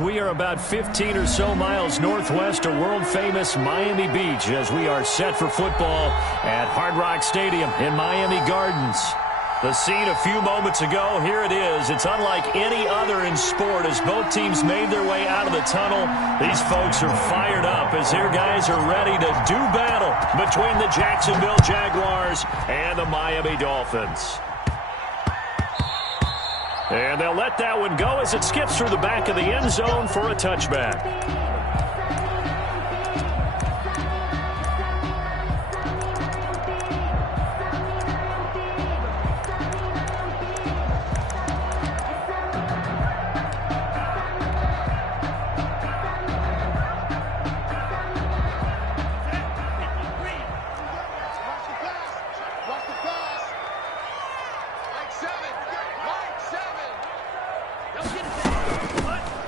We are about 15 or so miles northwest of world-famous Miami Beach as we are set for football at Hard Rock Stadium in Miami Gardens. The scene a few moments ago, here it is. It's unlike any other in sport as both teams made their way out of the tunnel. These folks are fired up as their guys are ready to do battle between the Jacksonville Jaguars and the Miami Dolphins. And they'll let that one go as it skips through the back of the end zone for a touchback.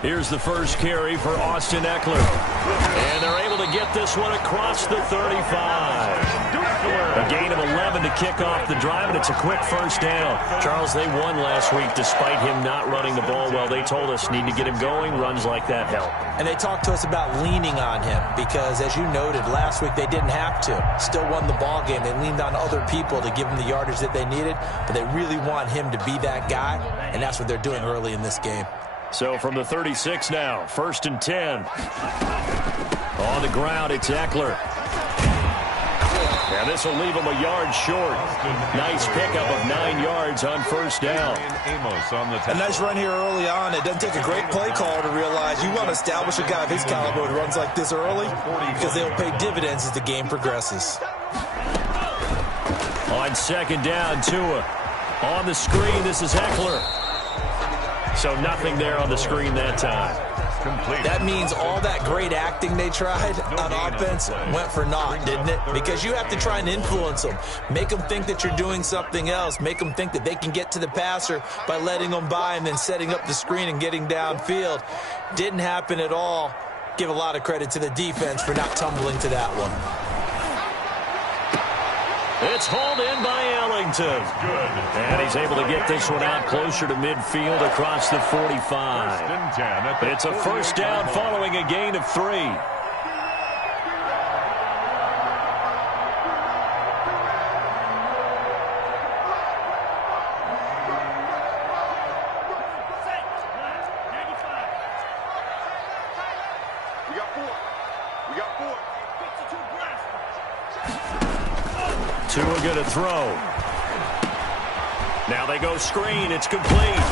Here's the first carry for Austin Eckler. And they're able to get this one across the 35. A gain of 11 to kick off the drive, and it's a quick first down. Charles, they won last week despite him not running the ball well. They told us need to get him going. Runs like that help. And they talked to us about leaning on him because, as you noted, last week they didn't have to. Still won the ball game. They leaned on other people to give them the yardage that they needed, but they really want him to be that guy, and that's what they're doing early in this game. So from the 36 now, 1st and 10. On the ground, it's Eckler. And this will leave him a yard short. Nice pickup of 9 yards on first down. A nice run here early on. It doesn't take a great play caller to realize you want to establish a guy of his caliber who runs like this early because they'll pay dividends as the game progresses. On 2nd down, Tua. On the screen, this is Eckler. So nothing there on the screen that time. That means all that great acting they tried on offense went for naught, didn't it? Because you have to try and influence them. Make them think that you're doing something else. Make them think that they can get to the passer by letting them by and then setting up the screen and getting downfield. Didn't happen at all. Give a lot of credit to the defense for not tumbling to that one. It's hauled in by Ellington. And he's able to get this one out closer to midfield across the 45. It's a first down following a gain of 3. Tua going to throw. Now they go screen. It's complete.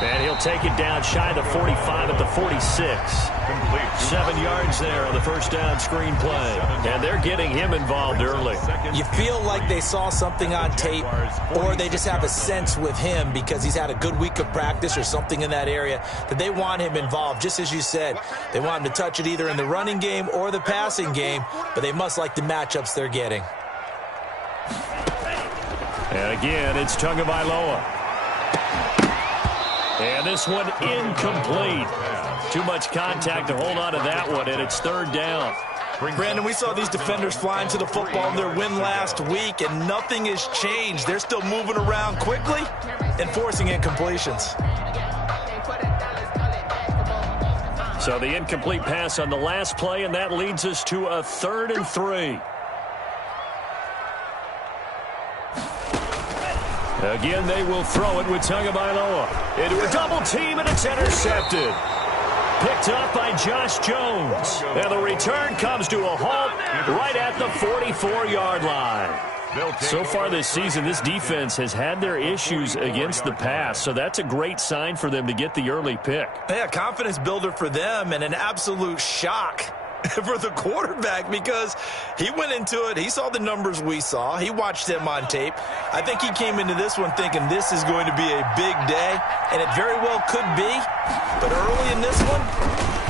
And he'll take it down shy of the 45 at the 46. 7 yards there on the first down screen play. And they're getting him involved early. You feel like they saw something on tape, or they just have a sense with him because he's had a good week of practice or something in that area that they want him involved. Just as you said, they want him to touch it either in the running game or the passing game, but they must like the matchups they're getting. And again, it's Tagovailoa. And this one incomplete. Too much contact to hold on to that one, and it's 3rd down. Brandon, we saw these defenders flying to the football in their win last week, and nothing has changed. They're still moving around quickly and forcing incompletions. So the incomplete pass on the last play, and that leads us to a 3rd and 3. Again, they will throw it with Tagovailoa into a double team, and it's intercepted. Picked up by Josh Jones. And the return comes to a halt right at the 44-yard line. So far this season, this defense has had their issues against the pass, so that's a great sign for them to get the early pick. Yeah, confidence builder for them and an absolute shock for the quarterback because he went into it. He saw the numbers we saw. He watched them on tape. I think he came into this one thinking this is going to be a big day, and it very well could be. But early in this one,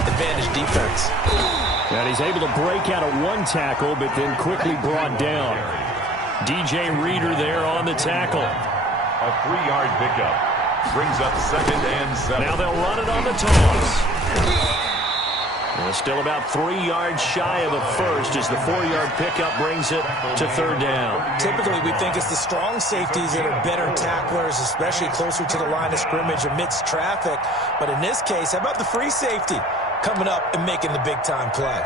advantage defense. And he's able to break out of one tackle, but then quickly brought down. DJ Reader there on the tackle. A 3-yard pickup brings up 2nd and 7. Now they'll run it on the toss. Well, still about 3 yards shy of a first as the 4-yard pickup brings it to third down. Typically, we think it's the strong safeties that are better tacklers, especially closer to the line of scrimmage amidst traffic. But in this case, how about the free safety coming up and making the big-time play?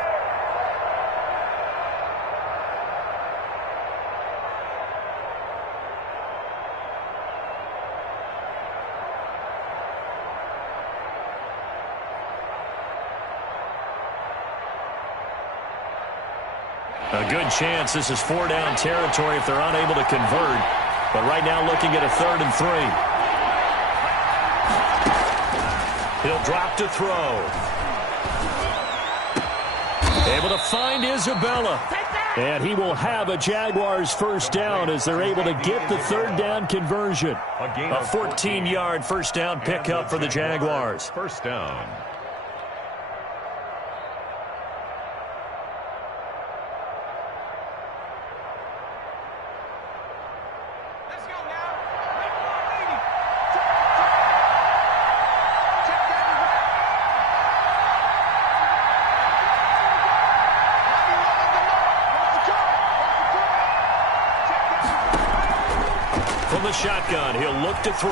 A good chance this is 4-down territory if they're unable to convert. But right now looking at a 3rd and 3. He'll drop to throw. Able to find Isabella. And he will have a Jaguars first down as they're able to get the 3rd down conversion. A 14-yard first down pickup for the Jaguars. First down. From the shotgun, he'll look to throw.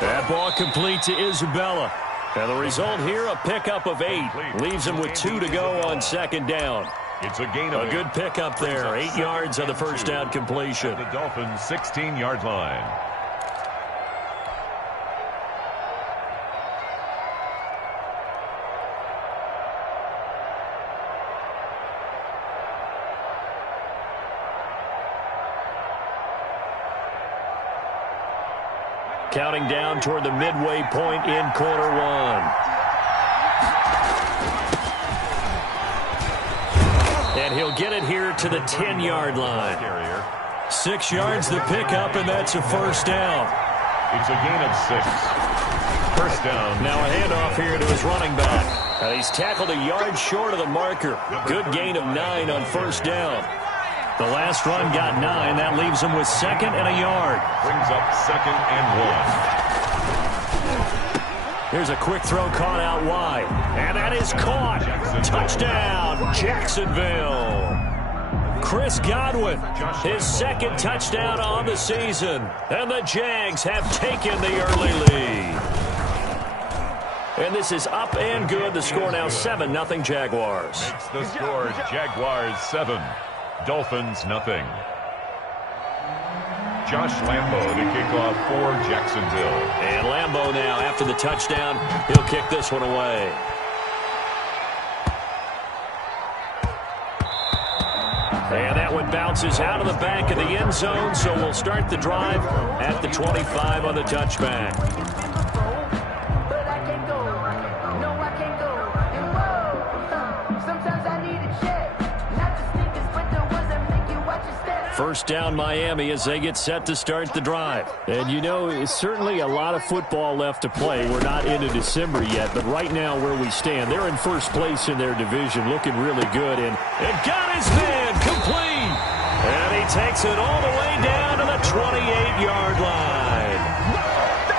That ball complete to Isabella. And the result here, a pickup of 8. Leaves him with 2 to go on 2nd down. It's a gain of a good pickup there. 8 yards on the first down completion. The Dolphins' 16-yard line. Counting down toward the midway point in quarter 1. And he'll get it here to the 10-yard line. 6 yards the pickup, and that's a first down. It's a gain of 6. First down. Now a handoff here to his running back. And he's tackled a yard short of the marker. Good gain of 9 on first down. The last run got 9. That leaves him with 2nd and a yard. Brings up 2nd and 1. Here's a quick throw caught out wide. And that is caught. Touchdown, Jacksonville. Chris Godwin, his 2nd touchdown on the season. And the Jags have taken the early lead. And this is up and good. The score now 7-0 Jaguars. Makes the score Jaguars 7. Dolphins, nothing. Josh Lambo to kick off for Jacksonville. And Lambo now, after the touchdown, he'll kick this one away. And that one bounces out of the back of the end zone, so we'll start the drive at the 25 on the touchback. First down Miami as they get set to start the drive. And you know, it's certainly a lot of football left to play. We're not into December yet, but right now where we stand, they're in first place in their division, looking really good. And got his man complete. And he takes it all the way down to the 28-yard line.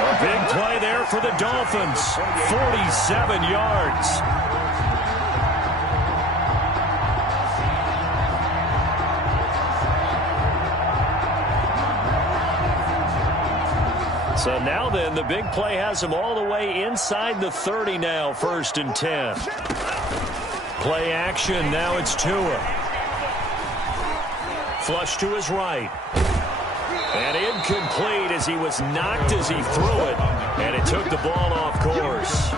A big play there for the Dolphins. 47 yards. So now then, the big play has him all the way inside the 30 now, 1st and 10. Play action, now it's Tua. Flush to his right. And incomplete as he was knocked as he threw it. And it took the ball off course.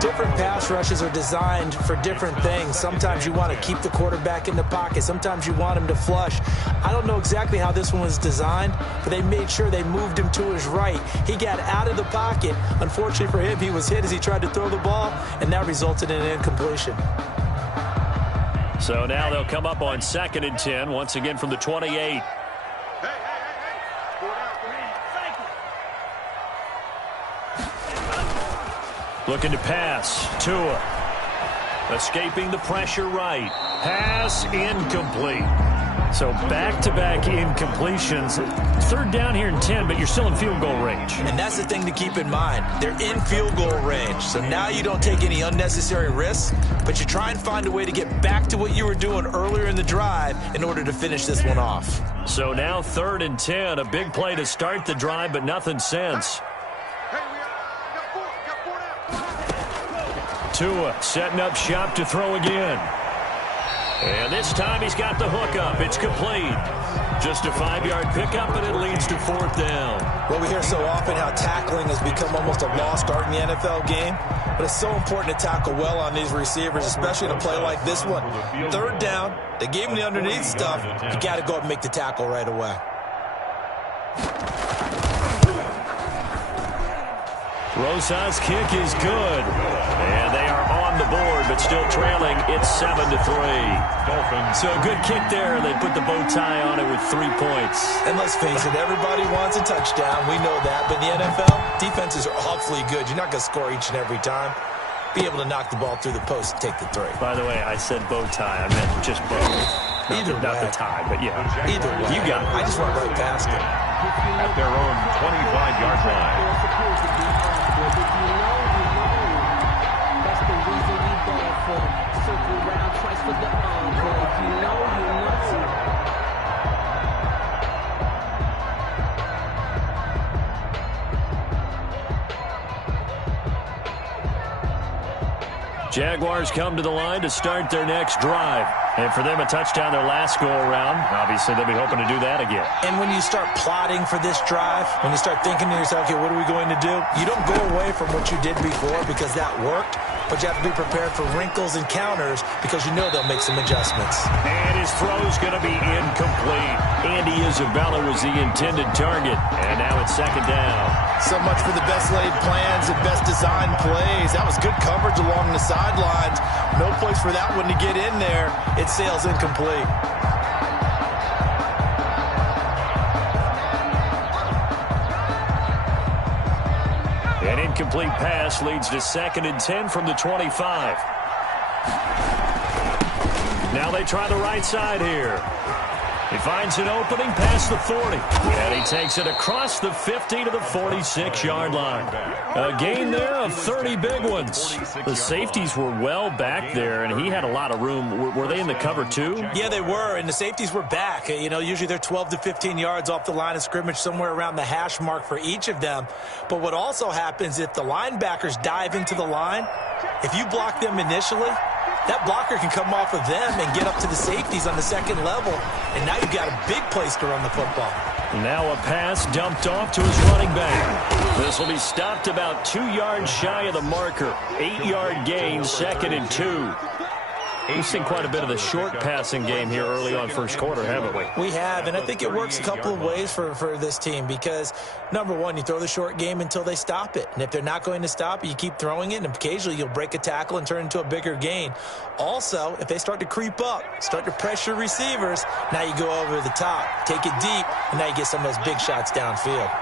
Different pass rushes are designed for different things. Sometimes you want to keep the quarterback in the pocket. Sometimes you want him to flush. I don't know exactly how this one was designed, but they made sure they moved him to his right. He got out of the pocket. Unfortunately for him, he was hit as he tried to throw the ball, and that resulted in an incompletion. So now they'll come up on 2nd and 10, once again from the 28. Looking to pass. Tua. Escaping the pressure right. Pass incomplete. So back-to-back incompletions. Third down here and 10, but you're still in field goal range. And that's the thing to keep in mind. They're in field goal range. So now you don't take any unnecessary risks, but you try and find a way to get back to what you were doing earlier in the drive in order to finish this one off. So now 3rd and 10, a big play to start the drive, but nothing since. Tua setting up shop to throw again. And this time he's got the hook up. It's complete. Just a 5-yard pickup, and it leads to 4th down. Well, we hear so often how tackling has become almost a lost art in the NFL game. But it's so important to tackle well on these receivers, especially in a play like this one. 3rd down, they gave him the underneath stuff. You got to go up and make the tackle right away. Rosa's kick is good. And they are on the board, but still trailing. It's 7-3. So a good kick there. They put the bow tie on it with 3 points. And let's face it, everybody wants a touchdown. We know that. But in the NFL, defenses are awfully good. You're not going to score each and every time. Be able to knock the ball through the post and take the 3. By the way, I said bow tie. I meant just bow. Not the tie, but yeah. Either way. You got it. I just went right past it. At their own 25-yard line. Jaguars come to the line to start their next drive. And for them, a touchdown their last go-around. Obviously, they'll be hoping to do that again. And when you start plotting for this drive, when you start thinking to yourself, okay, what are we going to do? You don't go away from what you did before because that worked, but you have to be prepared for wrinkles and counters because you know they'll make some adjustments. And his throw's going to be incomplete. Andy Isabella was the intended target. And now it's 2nd down. So much for the best laid plans and best designed plays. That was good coverage along the sidelines. No place for that one to get in there. It sails incomplete. An incomplete pass leads to 2nd and 10 from the 25. Now they try the right side here. He finds an opening past the 40. And he takes it across the 50 to the 46-yard line. A gain there of 30 big ones. The safeties were well back there, and he had a lot of room. Were they in the cover too? Yeah, they were, and the safeties were back. You know, usually they're 12 to 15 yards off the line of scrimmage, somewhere around the hash mark for each of them. But what also happens if the linebackers dive into the line, if you block them initially, that blocker can come off of them and get up to the safeties on the 2nd level, and now you've got a big place to run the football. Now a pass dumped off to his running back. This will be stopped about 2 yards shy of the marker. 8-yard gain, 2nd and 2. We've seen quite a bit of the short passing game here early on first quarter, haven't we? We have, and I think it works a couple of ways for this team because, number one, you throw the short game until they stop it. And if they're not going to stop it, you keep throwing it, and occasionally you'll break a tackle and turn into a bigger gain. Also, if they start to creep up, start to pressure receivers, now you go over the top, take it deep, and now you get some of those big shots downfield.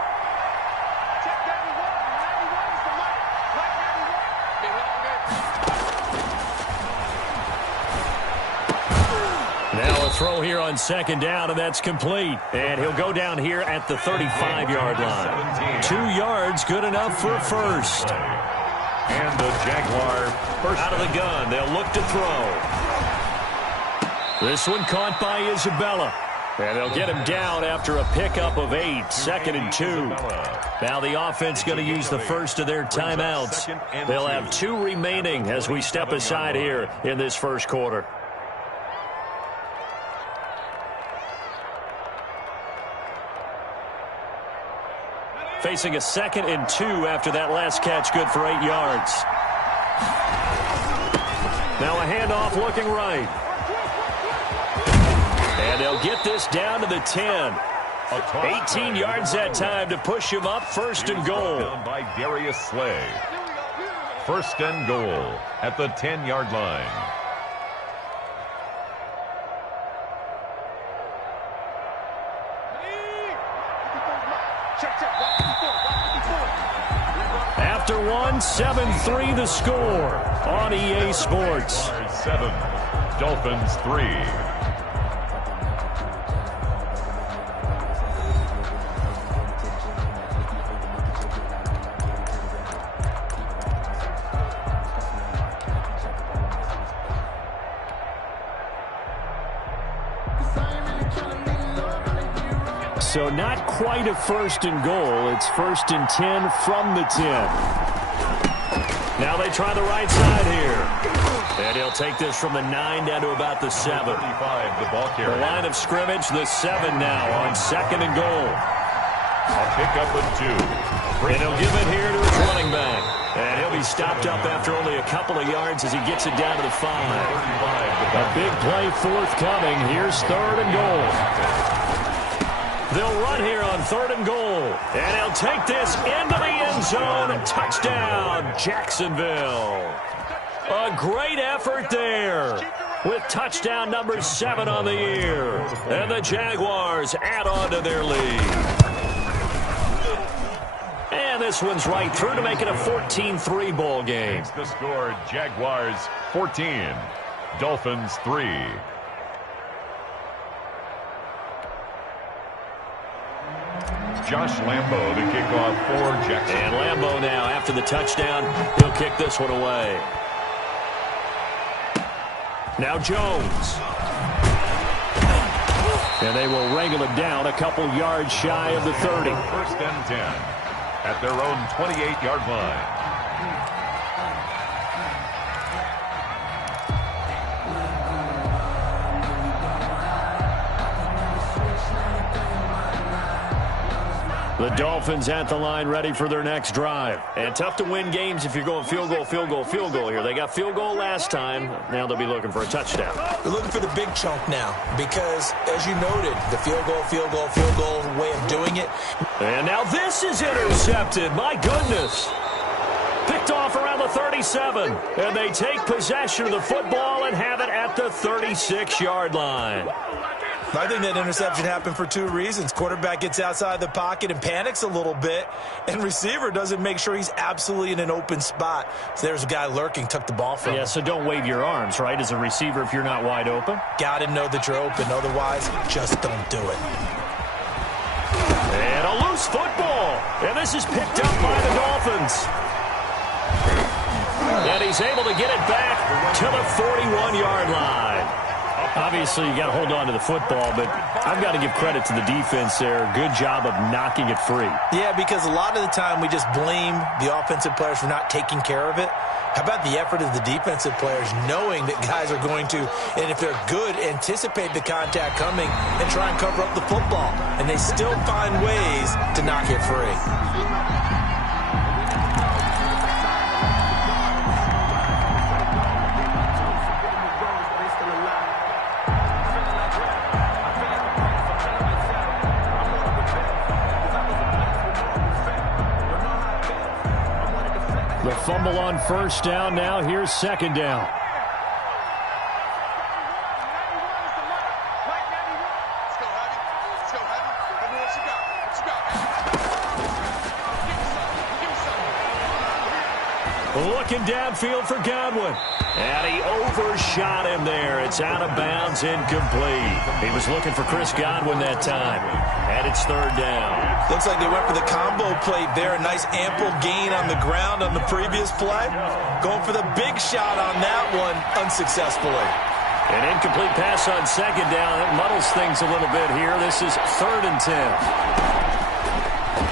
Throw here on 2nd down, and that's complete. And he'll go down here at the 35-yard line. 2 yards, good enough for a first. And the Jaguar first. Out of the gun, they'll look to throw. This one caught by Isabella. And they'll get him down after a pickup of 8, 2nd and 2. Now the offense going to use the first of their timeouts. They'll have 2 remaining as we step aside here in this first quarter. Facing a 2nd and 2 after that last catch, good for 8 yards. Now a handoff looking right. And they'll get this down to the 10. 18 yards that time to push him up, 1st and goal. By Darius Slay. 1st and goal at the 10-yard line. After one, 7-3 the score on EA Sports. 7, Dolphins 3. So not quite a first and goal. It's 1st and 10 from the 10. Now they try the right side here. And he'll take this from the 9 down to about the 7. 35, the ball carrier. The line of scrimmage, the 7 now on 2nd and goal. A pickup of 2. And he'll give it here to his running back. And he'll be stopped up after only a couple of yards as he gets it down to the 5. A big play forthcoming. Here's 3rd and goal. They'll run here on 3rd and goal. And he'll take this into the end zone. And touchdown, Jacksonville. A great effort there with touchdown number 7 on the year. And the Jaguars add on to their lead. And this one's right through to make it a 14-3 ball game. The score, Jaguars 14, Dolphins 3. Josh Lambo to kick off for Jackson. And Lambo now, after the touchdown, he'll kick this one away. Now Jones. And they will wrangle it down a couple yards shy of the 30. 1st and 10 at their own 28-yard line. The Dolphins at the line ready for their next drive. And tough to win games if you're going field goal, field goal, field goal here. They got field goal last time. Now they'll be looking for a touchdown. They're looking for the big chunk now because, as you noted, the field goal, field goal, field goal way of doing it. And now this is intercepted. My goodness. Picked off around the 37. And they take possession of the football and have it at the 36-yard line. I think that interception happened for 2 reasons. Quarterback gets outside the pocket and panics a little bit, and receiver doesn't make sure he's absolutely in an open spot. So there's a guy lurking, took the ball from him. Yeah, so don't wave your arms, right, as a receiver if you're not wide open. Got to know that you're open. Otherwise, just don't do it. And a loose football. And this is picked up by the Dolphins. And he's able to get it back to the 41-yard line. Obviously, you got to hold on to the football, but I've got to give credit to the defense there. Good job of knocking it free. Yeah, because a lot of the time we just blame the offensive players for not taking care of it. How about the effort of the defensive players knowing that guys are going to, and if they're good, anticipate the contact coming and try and cover up the football. And they still find ways to knock it free. The fumble on 1st down now. Here's 2nd down. Looking downfield for Godwin. And he overshot him there. It's out of bounds, incomplete. He was looking for Chris Godwin that time. And it's 3rd down. Looks like they went for the combo play there. A nice ample gain on the ground on the previous play. Going for the big shot on that one unsuccessfully. An incomplete pass on 2nd down. That muddles things a little bit here. This is 3rd and 10.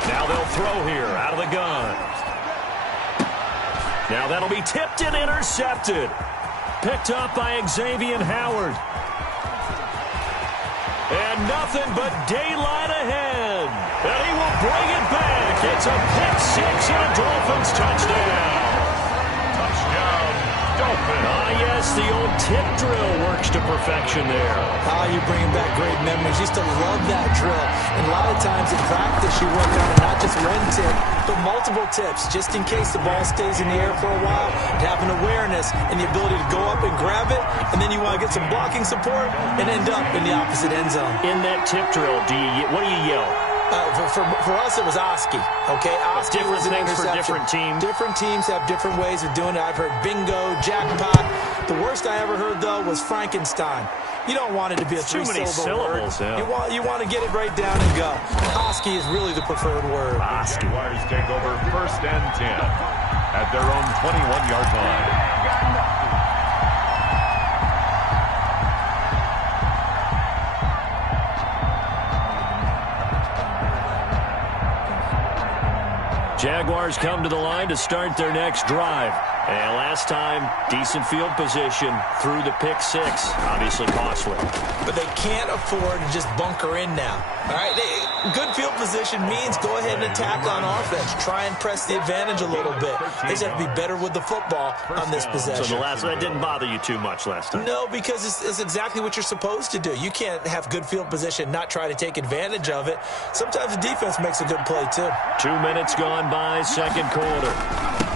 Now they'll throw here out of the gun. Now that'll be tipped and intercepted. Picked up by Xavier Howard. And nothing but daylight ahead. And he will bring it back. It's a pick 6 and a Dolphins touchdown. Touchdown, Dolphins. Ah, yes, the old tip drill works to perfection there. Ah, you're bringing back great memories. Used to love that drill. And a lot of times in practice, you work on not just one tip, but multiple tips, just in case the ball stays in the air for a while, to have an awareness and the ability to go up and grab it, and then you want to get some blocking support and end up in the opposite end zone. In that tip drill, what do you yell? For us, it was Oski. Okay, Oski was an things interception. for different teams. Different teams have different ways of doing it. I've heard bingo, jackpot. The worst I ever heard, though, was Frankenstein. You don't want it to be a three-syllable word. Yeah. You want to get it right down and go. Oski is really the preferred word. The Jaguars take over 1st and 10 at their own 21-yard line. Jaguars come to the line to start their next drive. And last time, decent field position through the pick six. Obviously costly. But they can't afford to just bunker in now. All right, good field position means go ahead and attack on offense. Try and press the advantage a little bit. They just have to be better with the football on this possession. So that didn't bother you too much last time? No, because it's exactly what you're supposed to do. You can't have good field position, not try to take advantage of it. Sometimes the defense makes a good play, too. 2 minutes gone by, second quarter.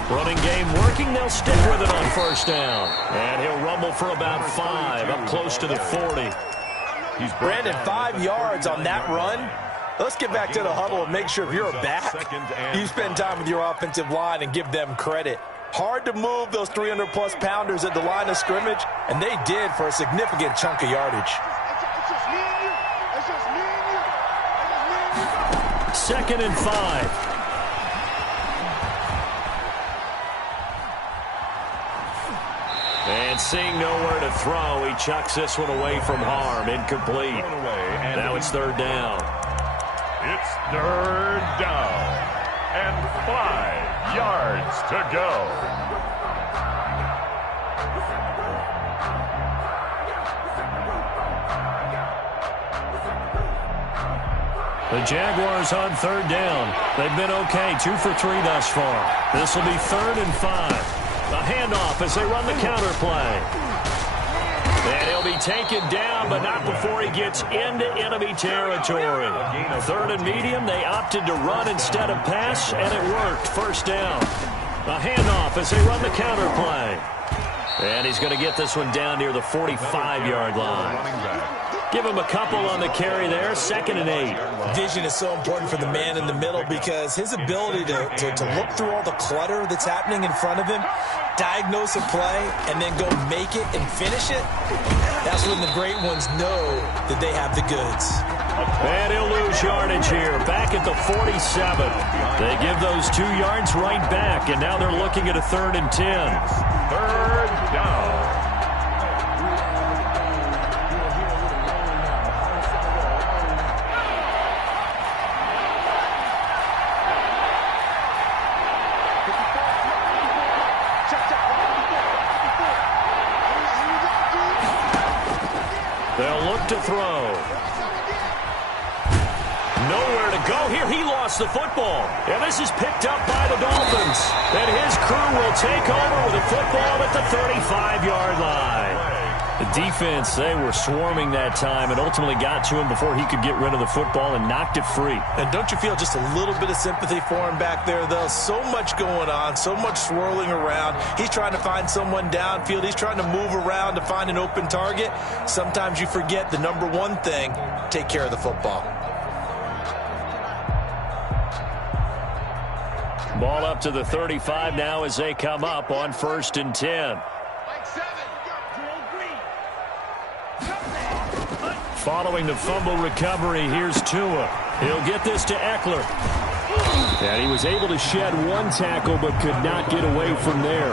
Running game working, they'll stick with it on first down. And he'll rumble for about 5, up close to the 40. Brandon, 5 yards on that run. Let's get back to the huddle and make sure if you're a back, you spend time with your offensive line and give them credit. Hard to move those 300-plus pounders at the line of scrimmage, and they did for a significant chunk of yardage. Second and 5. And seeing nowhere to throw, he chucks this one away from harm. Incomplete. Now it's third down. It's third down. And 5 yards to go. The Jaguars on third down. They've been okay, 2 for 3 thus far. This will be third and 5. A handoff as they run the counter play. And he'll be taken down, but not before he gets into enemy territory. Third and medium, they opted to run instead of pass, and it worked. First down. A handoff as they run the counter play. And he's going to get this one down near the 45-yard line. Give him a couple on the carry there, 2nd and 8. Vision is so important for the man in the middle because his ability to look through all the clutter that's happening in front of him, diagnose a play, and then go make it and finish it, that's when the great ones know that they have the goods. And he'll lose yardage here, back at the 47. They give those 2 yards right back, and now they're looking at a 3rd and 10. Third down. They'll look to throw. Nowhere to go here. He lost the football. And this is picked up by the Dolphins. And his crew will take over with a football at the 35-yard line. The defense, they were swarming that time and ultimately got to him before he could get rid of the football and knocked it free. And don't you feel just a little bit of sympathy for him back there, though? So much going on, so much swirling around. He's trying to find someone downfield. He's trying to move around to find an open target. Sometimes you forget the number one thing, take care of the football. Ball up to the 35 now as they come up on 1st and 10. Following the fumble recovery, here's Tua. He'll get this to Eckler. And he was able to shed 1 tackle but could not get away from there.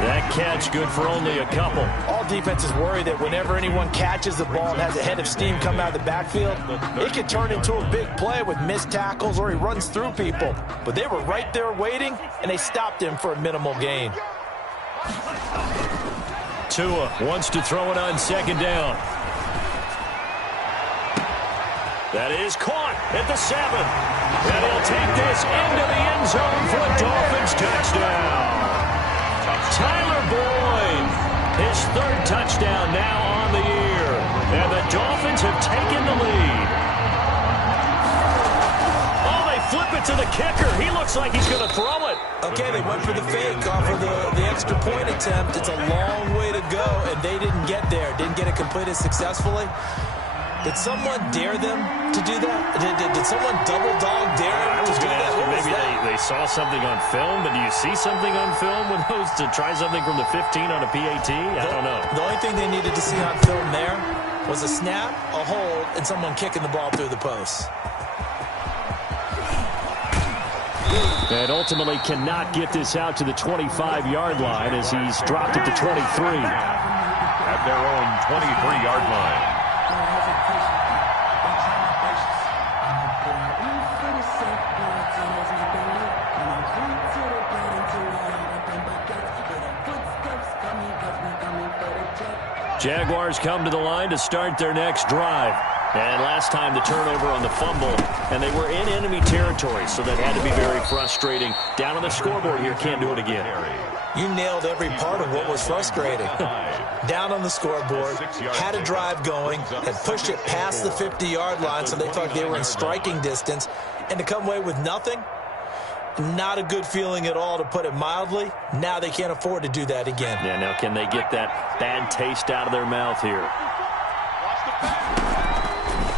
That catch good for only a couple. All defenses worry that whenever anyone catches the ball and has a head of steam come out of the backfield, it could turn into a big play with missed tackles or he runs through people. But they were right there waiting, and they stopped him for a minimal gain. Tua wants to throw it on 2nd down. That is caught at the 7. And he'll take this into the end zone for a Dolphins touchdown. Tyler Boyd, his 3rd touchdown now on the year. And the Dolphins have taken the lead. Oh, they flip it to the kicker. He looks like he's going to throw it. Okay, they went for the fake off of the extra point attempt. It's a long way to go, and they didn't get there. Didn't get it completed successfully. Did someone dare them to do that? Did someone double dog dare them to do that? Maybe they saw something on film, but do you see something on film with those to try something from the 15 on a PAT? I don't know. The only thing they needed to see on film there was a snap, a hold, and someone kicking the ball through the post. And ultimately cannot get this out to the 25-yard line as he's dropped at the 23. At their own 23-yard line. Jaguars come to the line to start their next drive. And last time the turnover on the fumble, and they were in enemy territory, so that had to be very frustrating. Down on the scoreboard here, can't do it again. You nailed every part of what was frustrating. Down on the scoreboard, had a drive going, had pushed it past the 50-yard line, so they thought they were in striking distance, and to come away with nothing, not a good feeling at all, to put it mildly. Now they can't afford to do that again. Yeah, now can they get that bad taste out of their mouth here?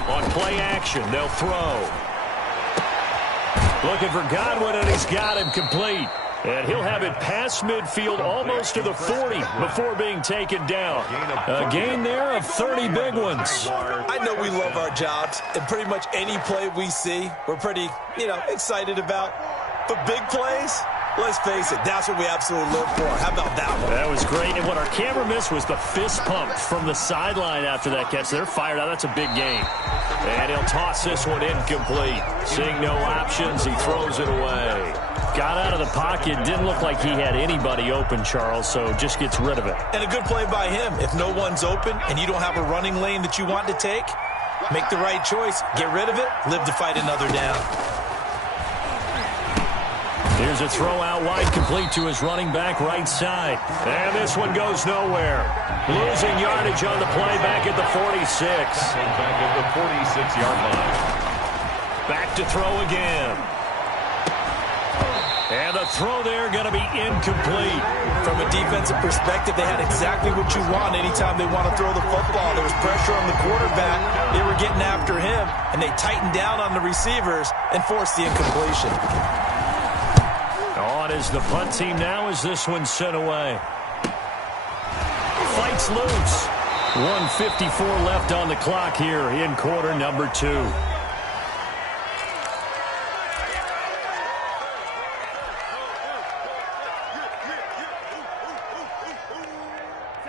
On play action, they'll throw. Looking for Godwin, and he's got him complete. And he'll have it past midfield, almost to the 40, before being taken down. A gain there of 30 big ones. I know we love our jobs, and pretty much any play we see, we're pretty, excited about. But big plays, let's face it, that's what we absolutely live for. How about that one? That was great. And what our camera missed was the fist pump from the sideline after that catch. They're fired out. That's a big gain. And he'll toss this one incomplete. Seeing no options, he throws it away. Got out of the pocket. Didn't look like he had anybody open, Charles, so just gets rid of it. And a good play by him. If no one's open and you don't have a running lane that you want to take, make the right choice. Get rid of it. Live to fight another down. Here's a throw out wide, complete to his running back right side. And this one goes nowhere. Losing yardage on the play back at the 46. Back at the 46-yard line. Back to throw again. And the throw there going to be incomplete. From a defensive perspective, they had exactly what you want anytime they want to throw the football. There was pressure on the quarterback. They were getting after him, and they tightened down on the receivers and forced the incompletion. On is the punt team now as this one's sent away. Fights loose. 1:54 left on the clock here in quarter number 2.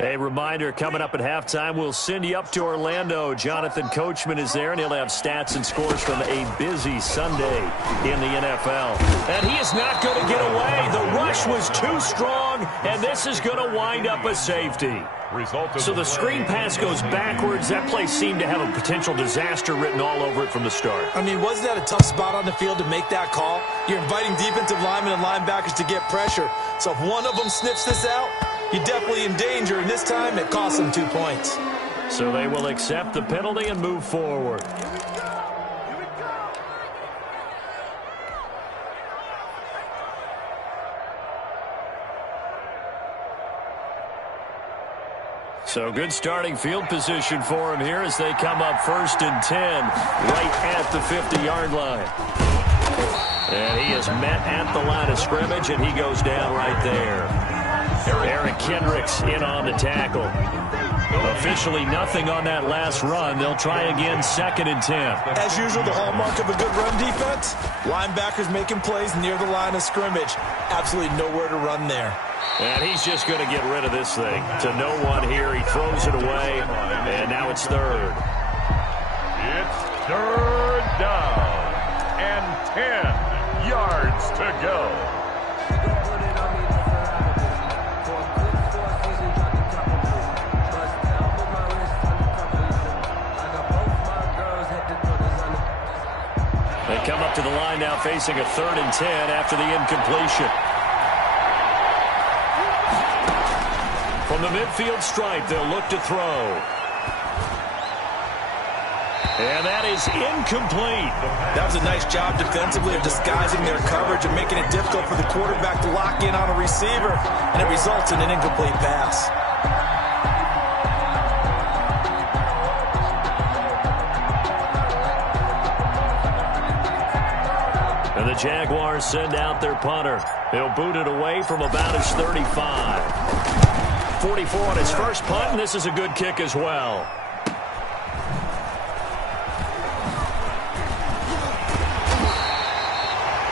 A reminder, coming up at halftime, we'll send you up to Orlando. Jonathan Coachman is there, and he'll have stats and scores from a busy Sunday in the NFL. And he is not going to get away. The rush was too strong, and this is going to wind up a safety. So the screen pass goes backwards. That play seemed to have a potential disaster written all over it from the start. I mean, wasn't that a tough spot on the field to make that call? You're inviting defensive linemen and linebackers to get pressure. So if one of them sniffs this out, you're definitely in danger, and this time it cost them 2 points. So they will accept the penalty and move forward. So good starting field position for him here as they come up 1st and 10 right at the 50-yard line. And he is met at the line of scrimmage, and he goes down right there. Eric Kendricks in on the tackle. Officially nothing on that last run. They'll try again 2nd and 10. As usual, the hallmark of a good run defense, linebackers making plays near the line of scrimmage. Absolutely nowhere to run there. And he's just going to get rid of this thing. To no one here. He throws it away, and now it's 3rd. It's 3rd down and 10 yards to go. They come up to the line now facing a 3rd and 10 after the incompletion. From the midfield stripe, they'll look to throw. And that is incomplete. That was a nice job defensively of disguising their coverage and making it difficult for the quarterback to lock in on a receiver, and it results in an incomplete pass. And the Jaguars send out their punter. He'll boot it away from about his 35. 44 on his first punt, and this is a good kick as well.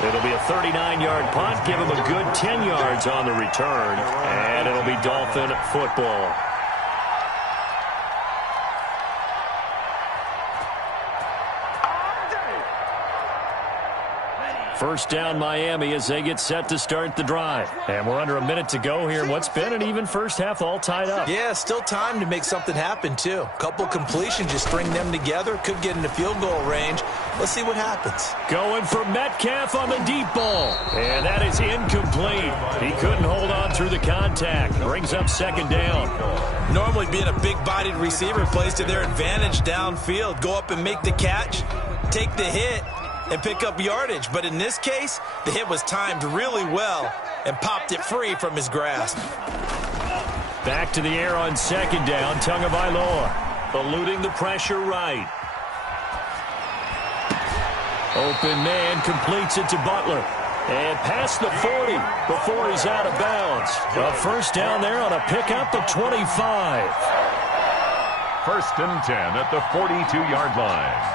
It'll be a 39-yard punt, give him a good 10 yards on the return, and it'll be Dolphin football. First down Miami as they get set to start the drive. And we're under a minute to go here in what's been an even first half, all tied up. Yeah, still time to make something happen, too. A couple completions, just string them together. Could get into field goal range. Let's see what happens. Going for Metcalf on the deep ball. And that is incomplete. He couldn't hold on through the contact. Brings up second down. Normally being a big-bodied receiver plays to their advantage downfield. Go up and make the catch, take the hit, and pick up yardage. But in this case, the hit was timed really well and popped it free from his grasp. Back to the air on second down. Tagovailoa eluding the pressure right. Open man completes it to Butler. And past the 40 before he's out of bounds. A first down there on a pickup of 25. First and 10 at the 42-yard line.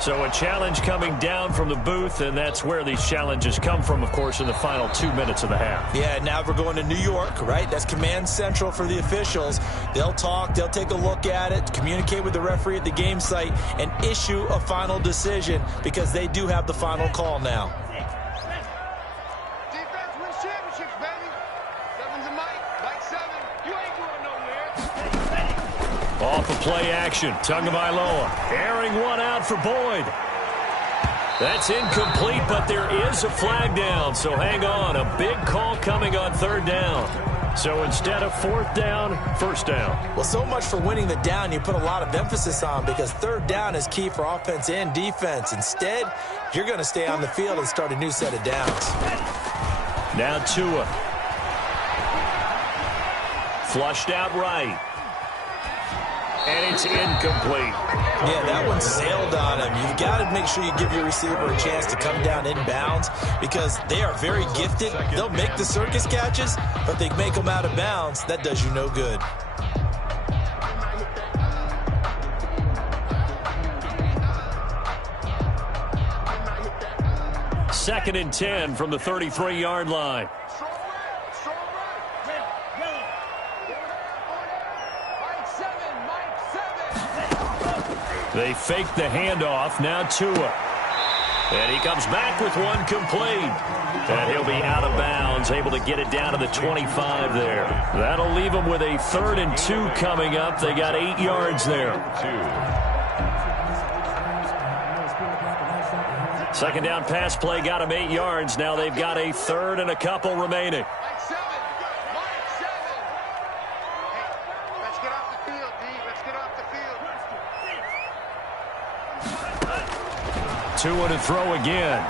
So a challenge coming down from the booth, and that's where these challenges come from, of course, in the final 2 minutes of the half. Yeah, now we're going to New York, right? That's command central for the officials. They'll talk, they'll take a look at it, communicate with the referee at the game site, and issue a final decision because they do have the final call now. Defense wins championships, baby. Seven's a Mike 7. You ain't going nowhere. Off of play action, Tagovailoa airing one out for Boyd. That's incomplete, but there is a flag down, so hang on. A big call coming on third down. So instead of fourth down, first down. Well, so much for winning the down you put a lot of emphasis on because third down is key for offense and defense. Instead, you're going to stay on the field and start a new set of downs. Now Tua. Flushed out right. And it's incomplete. Yeah, that one sailed on him. You've got to make sure you give your receiver a chance to come down inbounds because they are very gifted. They'll make the circus catches, but they make them out of bounds. That does you no good. Second and 10 from the 33-yard line. They fake the handoff. Now Tua. And he comes back with one complete. And he'll be out of bounds, able to get it down to the 25 there. That'll leave him with a 3rd and 2 coming up. They got 8 yards there. Second down pass play got him 8 yards. Now they've got a 3rd and a couple remaining. Tua to throw again.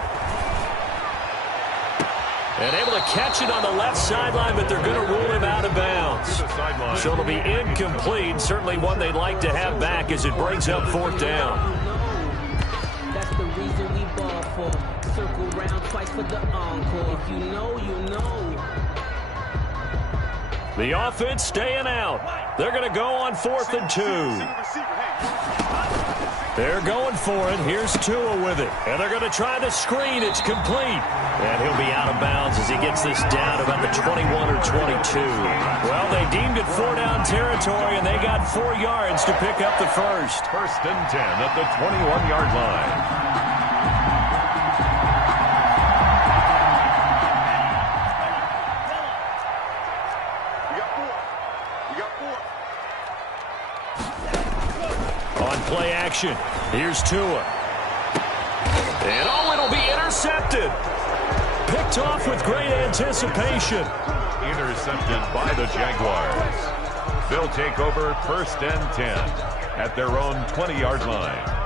And able to catch it on the left sideline, but they're going to rule him out of bounds. So it'll be incomplete. Certainly one they'd like to have back as it brings up fourth down. That's the reason we ball for. Circle round twice for the encore. If you know, you know. The offense staying out. They're going to go on 4th and 2. They're going for it. Here's Tua with it. And they're going to try the screen. It's complete. And he'll be out of bounds as he gets this down about the 21 or 22. Well, they deemed it 4-down territory, and they got 4 yards to pick up the first. First and 10 at the 21-yard line. Play action. Here's Tua. And it'll be intercepted. Picked off with great anticipation. Intercepted by the Jaguars. They'll take over first and 10 at their own 20-yard line.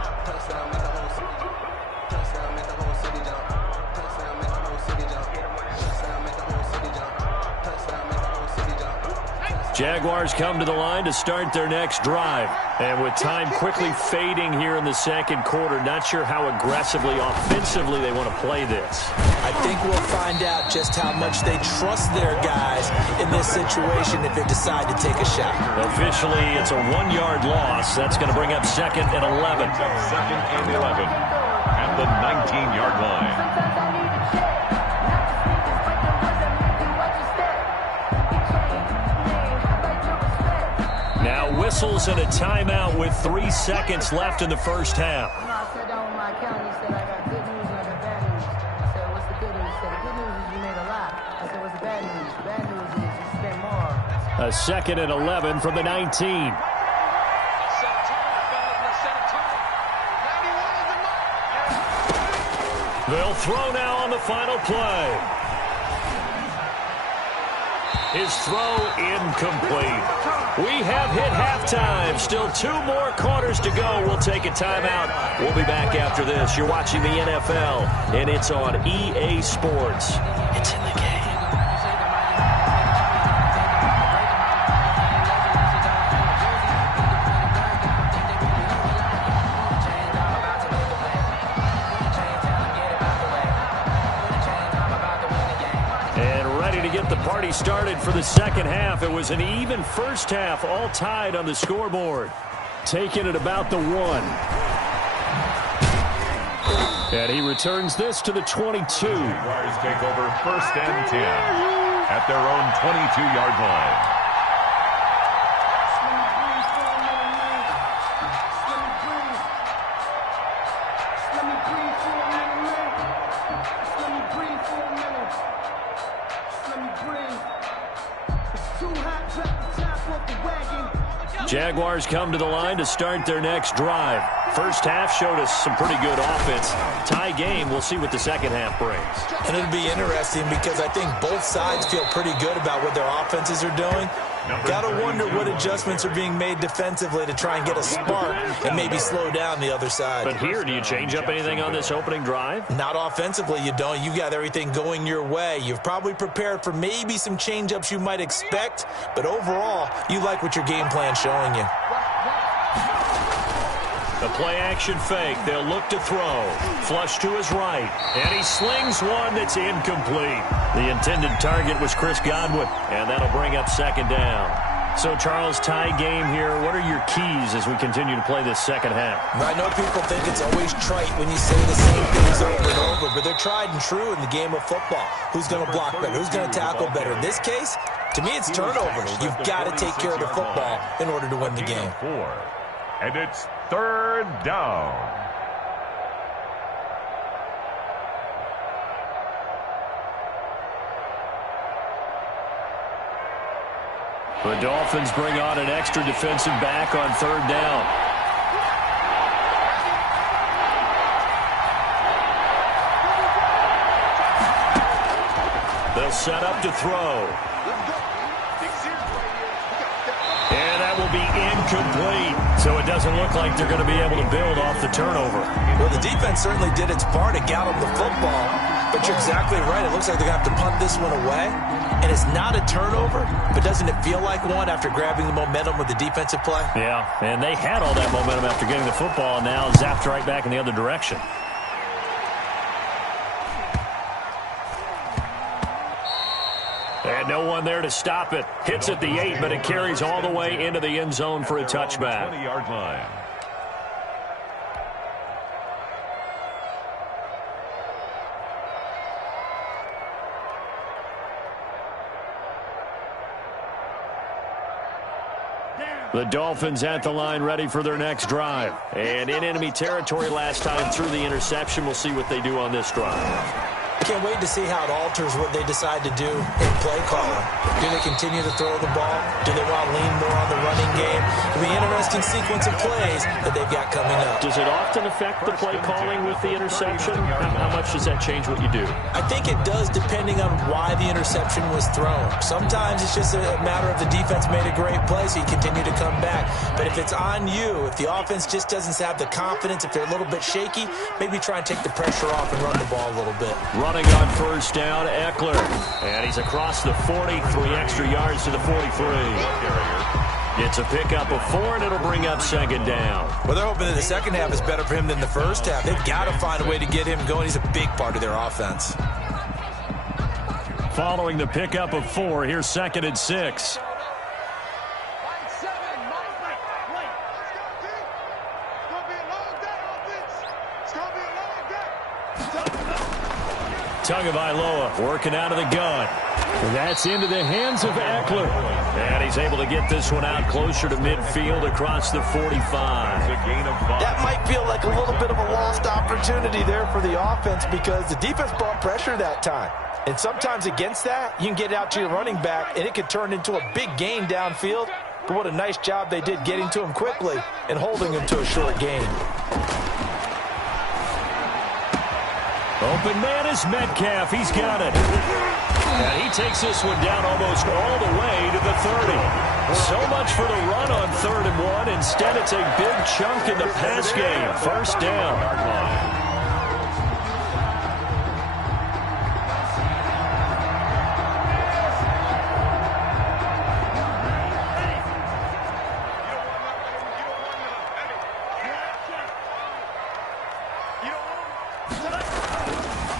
Jaguars come to the line to start their next drive. And with time quickly fading here in the second quarter, not sure how aggressively, offensively they want to play this. I think we'll find out just how much they trust their guys in this situation if they decide to take a shot. Officially, it's a 1-yard loss. That's going to bring up 2nd and 11. 2nd and 11 at the 19-yard line. whistles and a timeout with 3 seconds left in the first half. I sat down with my accountant. He said, I got good news and I got bad news. I said, what's the good news? He said, the good news is you made a lot. I said, what's the bad news? The bad news is you spent more. A 2nd and 11 from the 19. They'll throw now on the final play. His throw incomplete. We have hit halftime. Still 2 more quarters to go. We'll take a timeout. We'll be back after this. You're watching the NFL, and it's on EA Sports. It's in the game. Get the party started for the second half. It was an even first half, all tied on the scoreboard. Taking it about the 1. And he returns this to the 22. Jaguars take over 1st and 10 at their own 22-yard line. Jaguars come to the line to start their next drive. First half showed us some pretty good offense. Tie game. We'll see what the second half brings. And it'll be interesting because I think both sides feel pretty good about what their offenses are doing. Got to wonder what adjustments are being made defensively to try and get a spark and maybe slow down the other side. But here, do you change up anything on this opening drive? Not offensively, you don't. You got everything going your way. You've probably prepared for maybe some change-ups you might expect, but overall, you like what your game plan's showing you. The play-action fake. They'll look to throw. Flush to his right. And he slings one that's incomplete. The intended target was Chris Godwin, and that'll bring up 2nd down. So, Charles, tie game here. What are your keys as we continue to play this second half? I know people think it's always trite when you say the same things over and over, but they're tried and true in the game of football. Who's going to block better? Who's going to tackle better? In this case, to me, it's turnovers. You've got to take care of the football in order to win the game. And it's 3rd down. The Dolphins bring on an extra defensive back on 3rd down. They'll set up to throw. And that will be incomplete. So it doesn't look like they're going to be able to build off the turnover. Well, the defense certainly did its part to gallop the football, but you're exactly right. It looks like they're going to have to punt this one away. And it's not a turnover, but doesn't it feel like one after grabbing the momentum with the defensive play? Yeah, and they had all that momentum after getting the football, and now zapped right back in the other direction. And no one there to stop it. Hits at the 8, but it carries all the way into the end zone for a touchback. 20-yard line. The Dolphins at the line ready for their next drive. And in enemy territory last time through the interception. We'll see what they do on this drive. Can't wait to see how it alters what they decide to do in play calling. Do they continue to throw the ball? Do they want to lean more on the running game? It'll be an interesting sequence of plays that they've got coming up. Does it often affect the play calling with the interception? How much does that change what you do? I think it does depending on why the interception was thrown. Sometimes it's just a matter of the defense made a great play, so you continue to come back. But if it's on you, if the offense just doesn't have the confidence, if they're a little bit shaky, maybe try and take the pressure off and run the ball a little bit. Running on 1st down, Eckler. And he's across the 40, 3 extra yards to the 43. It's a pickup of 4, and it'll bring up 2nd down. Well, they're hoping that the second half is better for him than the first half. They've got to find a way to get him going. He's a big part of their offense. Following the pickup of 4, here's 2nd and 6. Tagovailoa working out of the gun. That's into the hands of Eckler. And he's able to get this one out closer to midfield across the 45. That might feel like a little bit of a lost opportunity there for the offense because the defense brought pressure that time. And sometimes against that, you can get out to your running back, and it could turn into a big gain downfield. But what a nice job they did getting to him quickly and holding him to a short gain. Open man is Metcalf. He's got it. And he takes this one down almost all the way to the 30. So much for the run on 3rd and 1. Instead, it's a big chunk in the pass game. First down.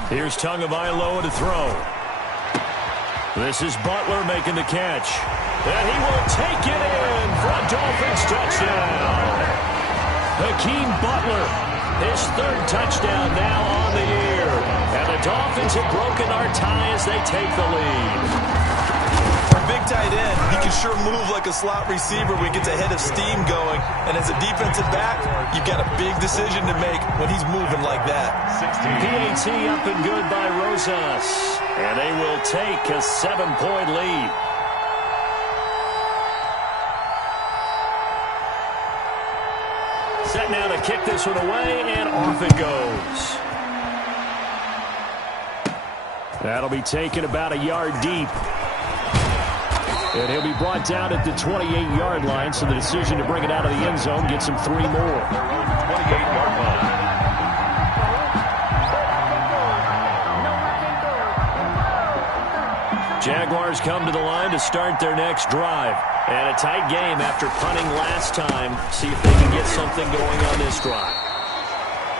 Here's Tagovailoa to throw. This is Butler making the catch. And he will take it in for a Dolphins touchdown. Hakeem Butler, his 3rd touchdown now on the year. And the Dolphins have broken our tie as they take the lead. For a big tight end, he can sure move like a slot receiver when he gets a head of steam going. And as a defensive back, you've got a big decision to make when he's moving like that. PAT up and good by Rosas. And they will take a 7-point lead. Set now to kick this one away, and off it goes. That'll be taken about a yard deep. And he'll be brought down at the 28-yard line, so the decision to bring it out of the end zone gets him 3 more. 28-yard line. Jaguars come to the line to start their next drive. And a tight game after punting last time. See if they can get something going on this drive.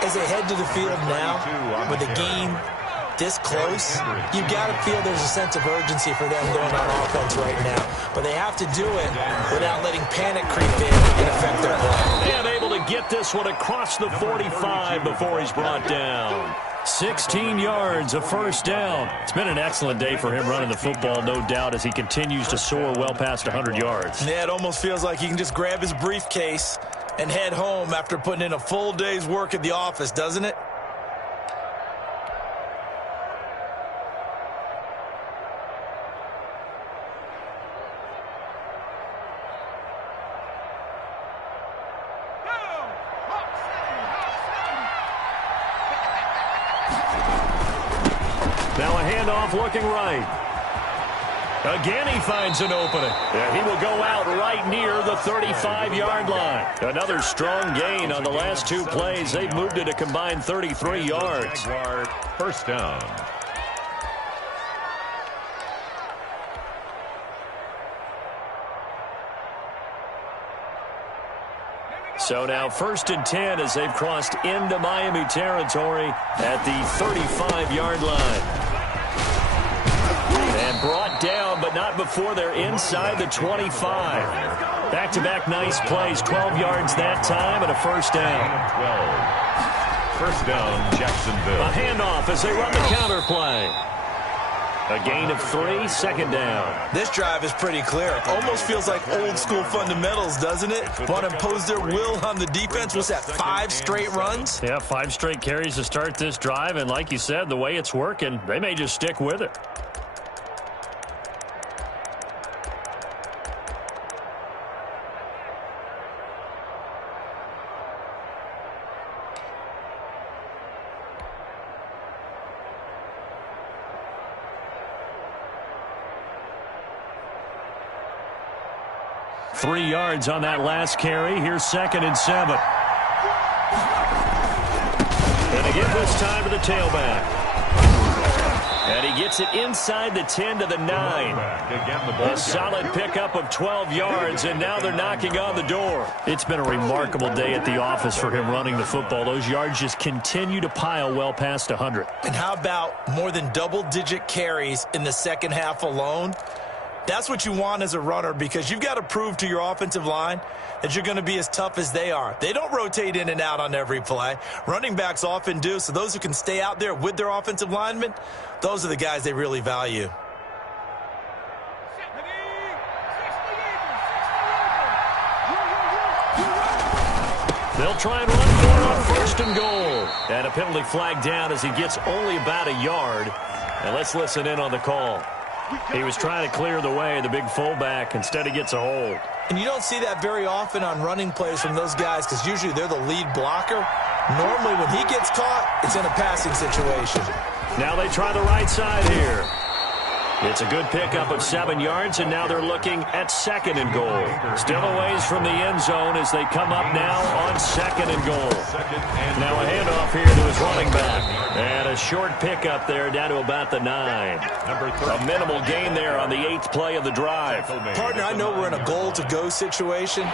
As they head to the field now, with the game this close, you've got to feel there's a sense of urgency for them going on offense right now. But they have to do it without letting panic creep in and affect their play. And able to get this one across the 45 before he's brought down. 16 yards, a first down. It's been an excellent day for him running the football, no doubt, as he continues to soar well past 100 yards. Yeah, it almost feels like he can just grab his briefcase and head home after putting in a full day's work at the office, doesn't it? Now a handoff looking right. Again he finds an opening. And he will go out right near the 35-yard line. Another strong gain on the last 2 plays. They've moved it a combined 33 yards. First down. So now 1st and 10 as they've crossed into Miami territory at the 35-yard line. And brought down, but not before they're inside the 25. Back-to-back nice plays, 12 yards that time, and a first down. 12. First down, Jacksonville. A handoff as they run the counter play. A gain of 3, second down. This drive is pretty clear. Almost feels like old-school fundamentals, doesn't it? Want to impose their will on the defense? What's that, 5 straight runs? Yeah, 5 straight carries to start this drive, and like you said, the way it's working, they may just stick with it. Three yards on that last carry. Here's 2nd and 7. And again this time to the tailback. And he gets it inside the 10 to the 9. A solid pickup of 12 yards, and now they're knocking on the door. It's been a remarkable day at the office for him running the football. Those yards just continue to pile well past 100. And how about more than double-digit carries in the second half alone? That's what you want as a runner, because you've got to prove to your offensive line that you're going to be as tough as they are. They don't rotate in and out on every play. Running backs often do, so those who can stay out there with their offensive linemen, those are the guys they really value. They'll try and run for it on first and goal. And a penalty flag down as he gets only about a yard. And let's listen in on the call. He was trying to clear the way, the big fullback. Instead, he gets a hold. And you don't see that very often on running plays from those guys because usually they're the lead blocker. Normally, when he gets caught, it's in a passing situation. Now they try the right side here. It's a good pickup of 7 yards, and now they're looking at second and goal. Still a ways from the end zone as they come up now on second and goal. Now a handoff here to his running back. And a short pickup there down to about the 9. A minimal gain there on the 8th play of the drive. Partner, I know we're in a goal-to-go situation,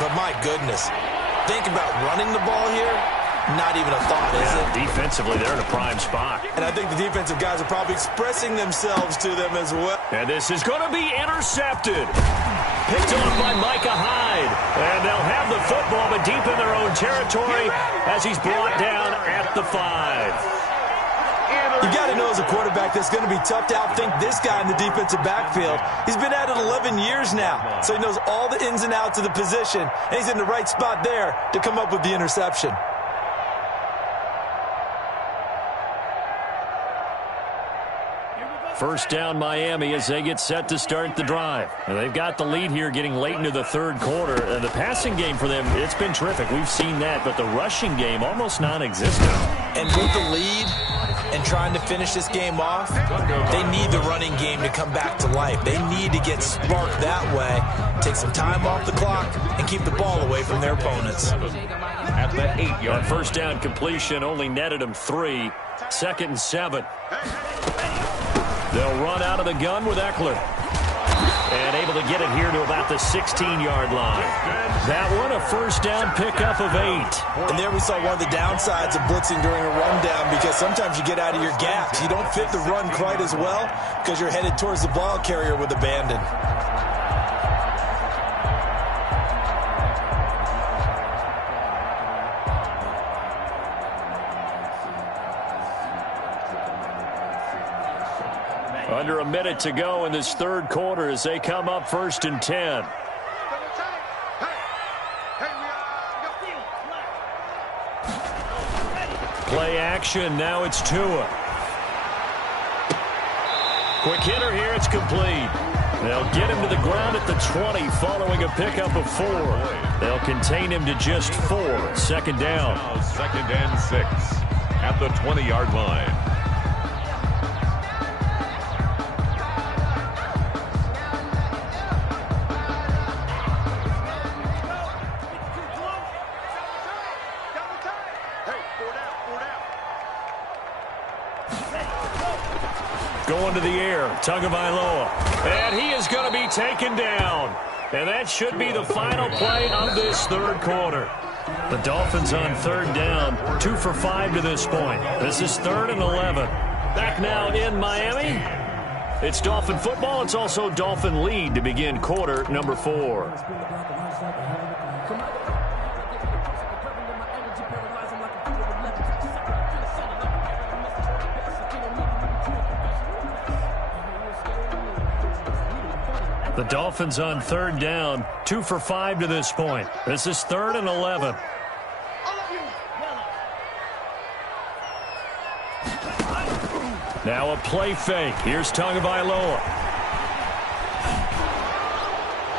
but my goodness, think about running the ball here. Not even a thought, is it? Defensively, they're in a prime spot. And I think the defensive guys are probably expressing themselves to them as well. And this is going to be intercepted. Picked off by Micah Hyde. And they'll have the football, but deep in their own territory as he's brought down at the 5. You got to know as a quarterback that's going to be tough to outthink this guy in the defensive backfield. He's been at it 11 years now, so he knows all the ins and outs of the position, and he's in the right spot there to come up with the interception. First down Miami as they get set to start the drive. And they've got the lead here getting late into the third quarter. The passing game for them, it's been terrific. We've seen that, but the rushing game almost non-existent. And with the lead and trying to finish this game off, they need the running game to come back to life. They need to get sparked that way, take some time off the clock, and keep the ball away from their opponents. At the 8-yard first down completion only netted them 3. Second and 7. They'll run out of the gun with Eckler. And able to get it here to about the 16-yard line. That one, a first down pickup of 8. And there we saw one of the downsides of blitzing during a rundown because sometimes you get out of your gaps. You don't fit the run quite as well because you're headed towards the ball carrier with abandon. Under a minute to go in this third quarter as they come up first and 10. Play action. Now it's Tua. Quick hitter here. It's complete. They'll get him to the ground at the 20 following a pickup of 4. They'll contain him to just 4. Second down. Now second and 6 at the 20-yard line. Going to the air, Tagovailoa. And he is going to be taken down. And that should be the final play of this third quarter. The Dolphins on third down, 2 for 5 to this point. This is 3rd and 11. Back now in Miami. It's Dolphin football. It's also Dolphin lead to begin quarter number 4. The Dolphins on third down, 2 for 5 to this point. This is 3rd and 11. Now a play fake. Here's Tagovailoa.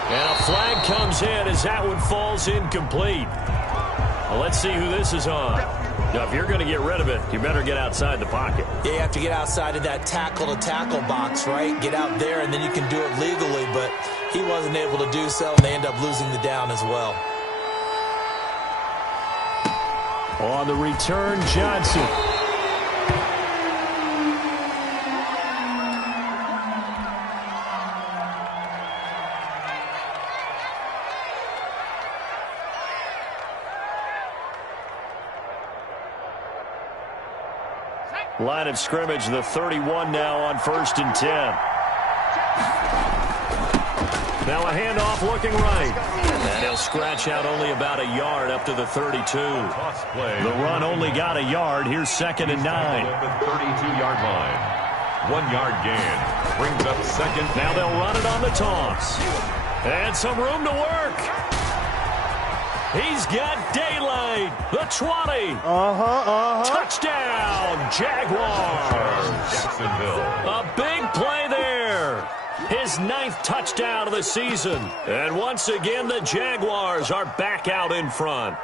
And a flag comes in as that one falls incomplete. Well, let's see who this is on. Now, if you're going to get rid of it, you better get outside the pocket. Yeah, you have to get outside of that tackle-to-tackle box, right? Get out there, and then you can do it legally, but he wasn't able to do so, and they end up losing the down as well. On the return, Johnson. Line of scrimmage, the 31 now on 1st and 10. Now a handoff looking right. And he'll scratch out only about a yard up to the 32. The run only got a yard. Here's 2nd and 9. At the 32-yard line. 1-yard gain. Brings up second. Now they'll run it on the toss. And some room to work. He's got daylight. The 20. Touchdown, Jaguars. Jacksonville. A big play there. His 9th touchdown of the season. And once again, the Jaguars are back out in front.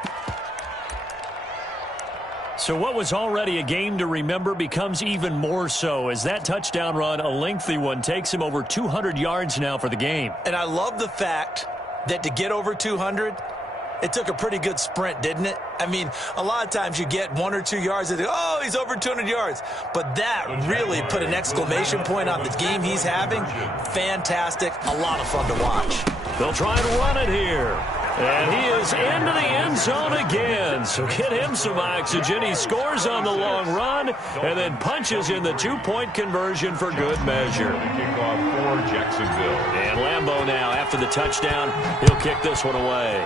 So what was already a game to remember becomes even more so as that touchdown run, a lengthy one, takes him over 200 yards now for the game. And I love the fact that to get over 200, it took a pretty good sprint, didn't it? I mean, a lot of times you get 1 or 2 yards and oh, he's over 200 yards. But that really put an exclamation point on the game he's having. Fantastic. A lot of fun to watch. They'll try and run it here. And he is into the end zone again. So get him some oxygen. He scores on the long run and then punches in the 2-point conversion for good measure. Kickoff for Jacksonville. And Lambeau now, after the touchdown, he'll kick this one away.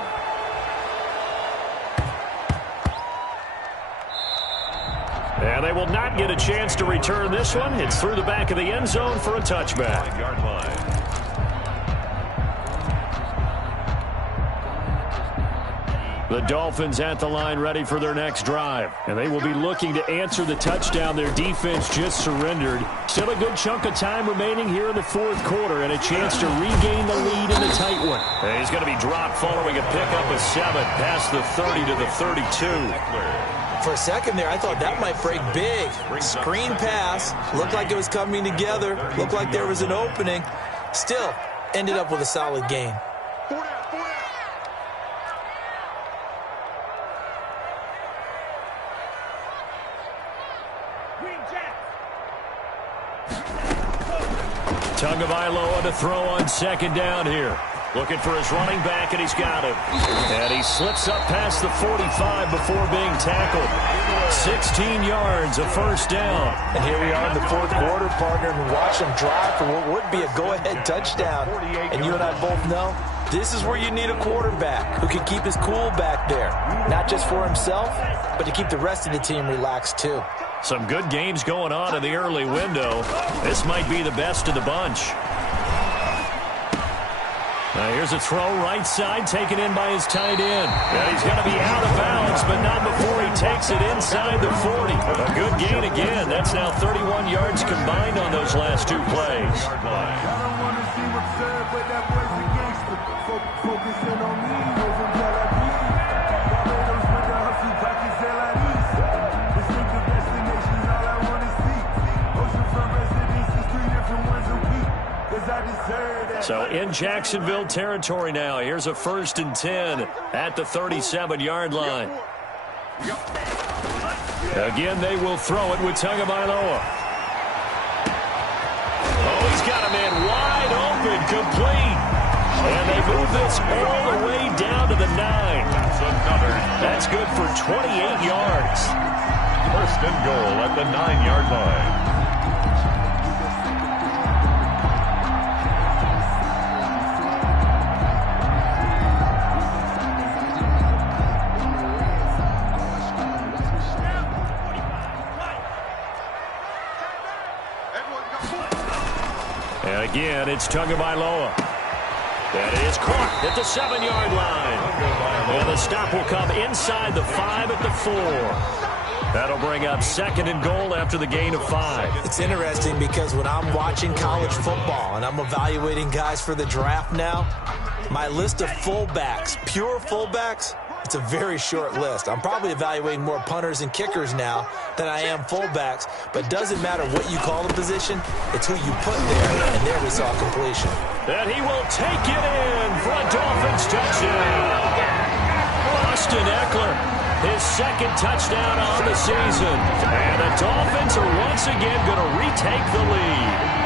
And they will not get a chance to return this one. It's through the back of the end zone for a touchback. 9-yard line. The Dolphins at the line ready for their next drive. And they will be looking to answer the touchdown their defense just surrendered. Still a good chunk of time remaining here in the 4th quarter and a chance to regain the lead in a tight one. And he's going to be dropped following a pickup of 7 past the 30 to the 32. For a second there, I thought that might break big. Screen pass. Looked like it was coming together. Looked like there was an opening. Still, ended up with a solid gain. Tagovailoa to throw on 2nd down here. Looking for his running back, and he's got him. And he slips up past the 45 before being tackled. 16 yards, a 1st down. And here we are in the 4th quarter, partner, and watch him drive for what would be a go-ahead touchdown. And you and I both know this is where you need a quarterback who can keep his cool back there. Not just for himself, but to keep the rest of the team relaxed, too. Some good games going on in the early window. This might be the best of the bunch. Now here's a throw right side taken in by his tight end. And he's going to be out of bounds, but not before he takes it inside the 40. A good gain again. That's now 31 yards combined on those last 2 plays. So in Jacksonville territory now. Here's a 1st and 10 at the 37-yard line. Again, they will throw it with Tagovailoa. Oh, he's got a man wide open, complete. And they move this all the way down to the 9. That's good for 28 yards. 1st and goal at the 9-yard line. And again, it's Tagovailoa. That is caught at the 7-yard line. And the stop will come inside the 5 at the 4. That'll bring up 2nd and goal after the gain of 5. It's interesting because when I'm watching college football and I'm evaluating guys for the draft now, my list of fullbacks, pure fullbacks, it's a very short list. I'm probably evaluating more punters and kickers now than I am fullbacks, but it doesn't matter what you call the position, it's who you put there, and there we saw completion. And he will take it in for a Dolphins touchdown. Austin Eckler, his 2nd touchdown on the season. And the Dolphins are once again going to retake the lead.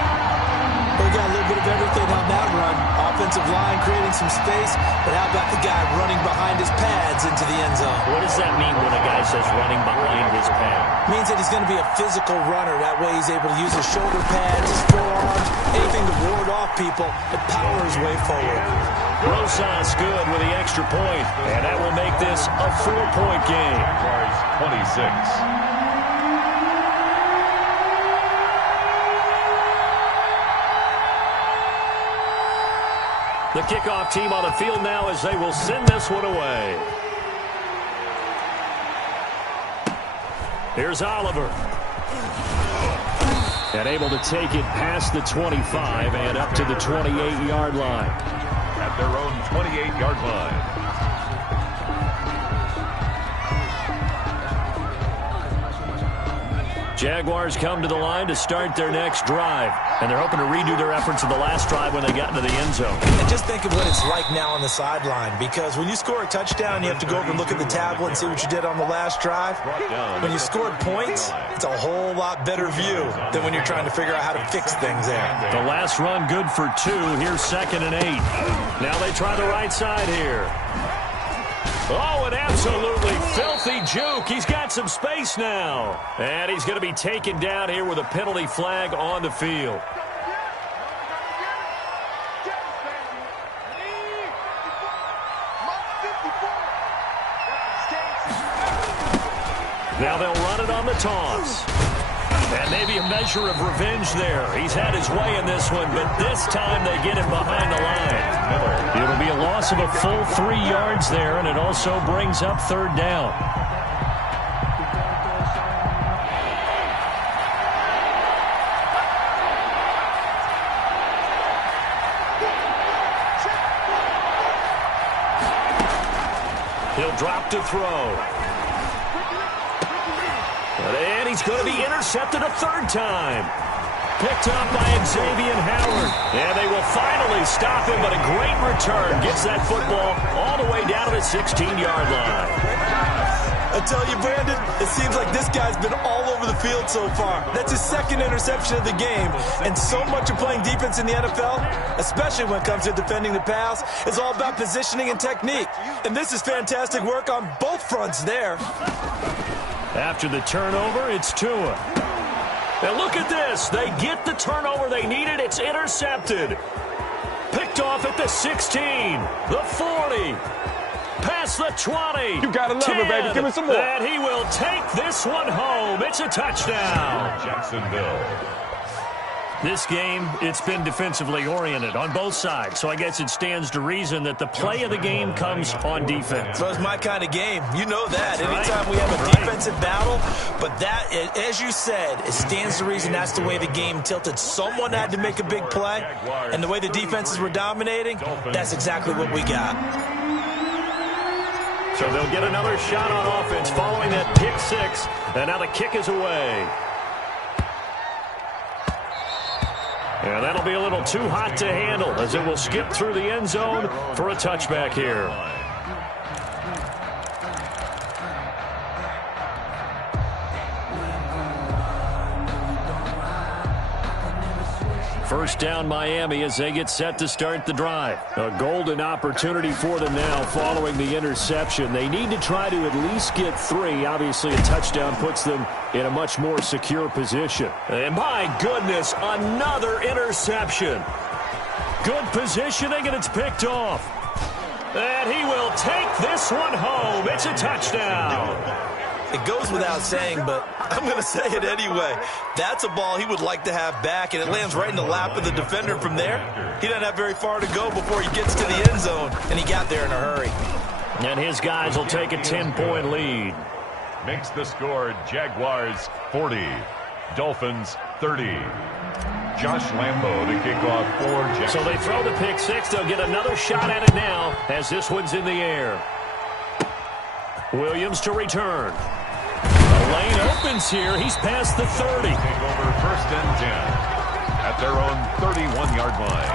We got a little bit of everything on that run. Offensive line creating some space, but how about the guy running behind his pads into the end zone? What does that mean when a guy says running behind his pad? Means that he's going to be a physical runner. That way he's able to use his shoulder pads, his forearms, anything to ward off people and power his way forward. Rosas good with the extra point, and that will make this a 4-point game. 26. The kickoff team on the field now as they will send this one away. Here's Oliver. And able to take it past the 25 and up to the 28-yard line. At their own 28-yard line. Jaguars come to the line to start their next drive. And they're hoping to redo their efforts of the last drive when they got into the end zone. And just think of what it's like now on the sideline. Because when you score a touchdown, you have to go over and look at the tablet and see what you did on the last drive. When you scored points, it's a whole lot better view than when you're trying to figure out how to fix things there. The last run good for 2. Here's 2nd and 8. Now they try the right side here. Oh, an absolutely filthy juke. He's got some space now. And he's going to be taken down here with a penalty flag on the field. Now they'll run it on the toss. And maybe a measure of revenge there. He's had his way in this one, but this time they get him behind the line. It'll be a loss of a full 3 yards there, and it also brings up 3rd down. He'll drop to throw. And he's going to be intercepted a 3rd time. Picked up by Xavier Howard. And they will finally stop him, but a great return. Gets that football all the way down to the 16-yard line. I tell you, Brandon, it seems like this guy's been all over the field so far. That's his 2nd interception of the game. And so much of playing defense in the NFL, especially when it comes to defending the pass, is all about positioning and technique. And this is fantastic work on both fronts there. After the turnover, it's Tua. And look at this. They get the turnover they needed. It's intercepted. Picked off at the 16, the 40, past the 20. You gotta love 10, it, baby. Give me some more. And he will take this one home. It's a touchdown. Jacksonville. This game, it's been defensively oriented on both sides, so I guess it stands to reason that the play of the game comes on defense. So it's my kind of game. You know that. Anytime we have a defensive battle, but that, as you said, it stands to reason that's the way the game tilted. Someone had to make a big play, and the way the defenses were dominating, that's exactly what we got. So they'll get another shot on offense following that pick 6, and now the kick is away. And that'll be a little too hot to handle as it will skip through the end zone for a touchback here. First down Miami as they get set to start the drive. A golden opportunity for them now following the interception. They need to try to at least get 3. Obviously, a touchdown puts them in a much more secure position. And my goodness, another interception. Good positioning, and it's picked off. And he will take this one home. It's a touchdown. It goes without saying, but I'm going to say it anyway. That's a ball he would like to have back, and it lands right in the lap of the defender. From there, he doesn't have very far to go before he gets to the end zone, and he got there in a hurry. And his guys will take a 10-point lead. Makes the score Jaguars 40, Dolphins 30. Josh Lambo to kick off for Jacksonville. So they throw the pick 6. They'll get another shot at it now as this one's in the air. Williams to return. The lane opens here. He's past the 30. Take over 1st and 10 at their own 31-yard line.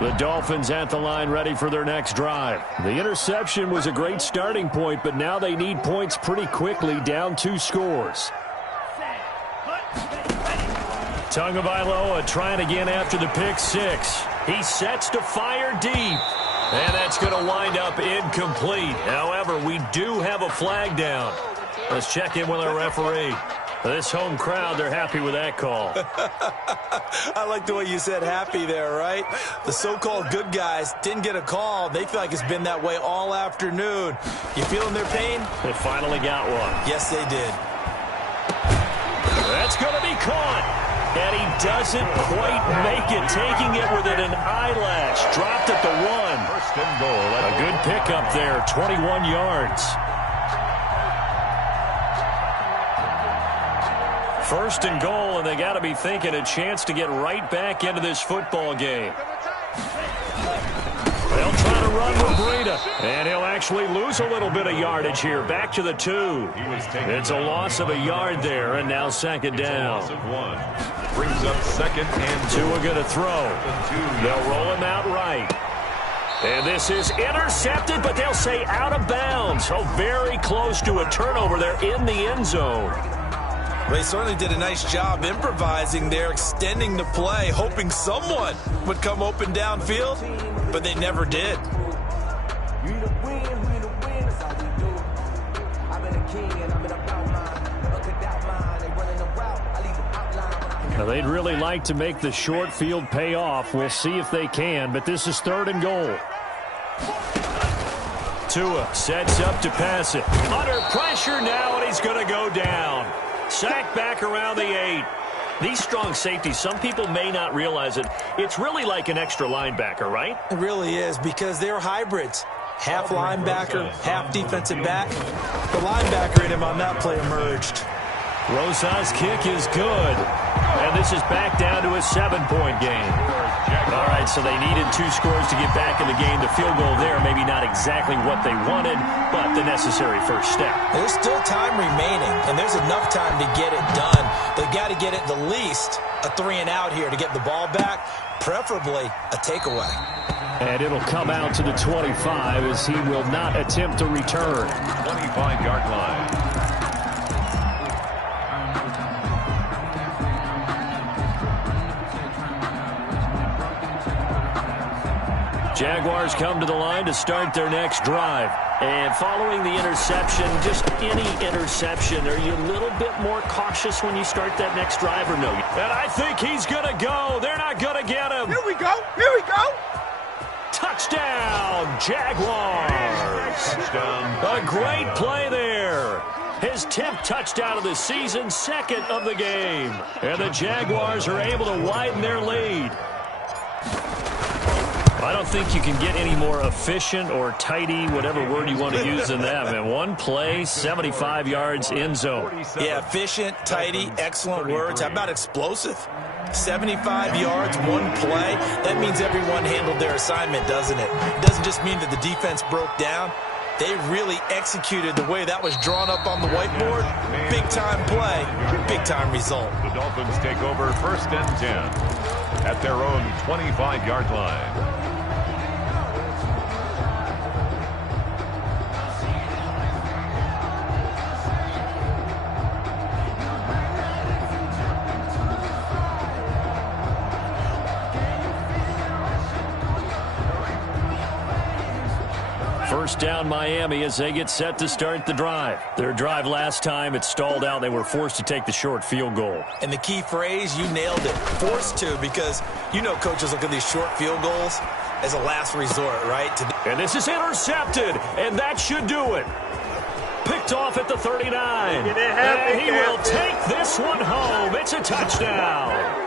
The Dolphins at the line ready for their next drive. The interception was a great starting point, but now they need points pretty quickly, down 2 scores. Tagovailoa trying again after the pick 6. He sets to fire deep. And that's going to wind up incomplete. However, we do have a flag down. Let's check in with our referee. This home crowd, they're happy with that call. I like the way you said happy there, right? The so-called good guys didn't get a call. They feel like it's been that way all afternoon. You feeling their pain? They finally got one. Yes, they did. That's going to be caught. And he doesn't quite make it, taking it within an eyelash. Dropped at the 1. First and goal. A good pickup there, 21 yards. First and goal, and they got to be thinking a chance to get right back into this football game. They'll try to run with Breida, and he'll actually lose a little bit of yardage here. Back to the 2. It's a loss of a yard there, and now second down. Loss of 1. Brings up second and 2 are going to throw. They'll roll him out right. And this is intercepted, but they'll say out of bounds. So very close to a turnover there in the end zone. They certainly did a nice job improvising there, extending the play, hoping someone would come open downfield, but they never did. Now, they'd really like to make the short field pay off. We'll see if they can, but this is third and goal. Tua sets up to pass it. Under pressure now, and he's going to go down. Sacked back around the 8. These strong safeties, some people may not realize it. It's really like an extra linebacker, right? It really is, because they're hybrids. Half linebacker, half defensive back. The linebacker in him on that play emerged. Rosa's kick is good. And this is back down to a 7-point game. All right, so they needed 2 scores to get back in the game. The field goal there, maybe not exactly what they wanted, but the necessary first step. There's still time remaining, and there's enough time to get it done. They've got to get it the least a 3-and-out here to get the ball back, preferably a takeaway. And it'll come out to the 25 as he will not attempt to return. 25-yard line. Jaguars come to the line to start their next drive. And following the interception, just any interception, are you a little bit more cautious when you start that next drive or no? And I think he's going to go. They're not going to get him. Here we go. Here we go. Touchdown, Jaguars. Touchdown. A great play there. His 10th touchdown of the season, second of the game. And the Jaguars are able to widen their lead. I don't think you can get any more efficient or tidy, whatever word you want to use in that. And one play, 75 yards, end zone. Yeah, efficient, tidy, excellent words. How about explosive? 75 yards, one play. That means everyone handled their assignment, doesn't it? It doesn't just mean that the defense broke down. They really executed the way that was drawn up on the whiteboard. Big-time play, big-time result. The Dolphins take over first and 10 at their own 25-yard line. First down Miami as they get set to start the drive. Their drive last time, it stalled out. They were forced to take the short field goal. And the key phrase, you nailed it, forced to, because you know coaches look at these short field goals as a last resort, right? And this is intercepted, and that should do it. Picked off at the 39. And he will take this one home. It's a touchdown.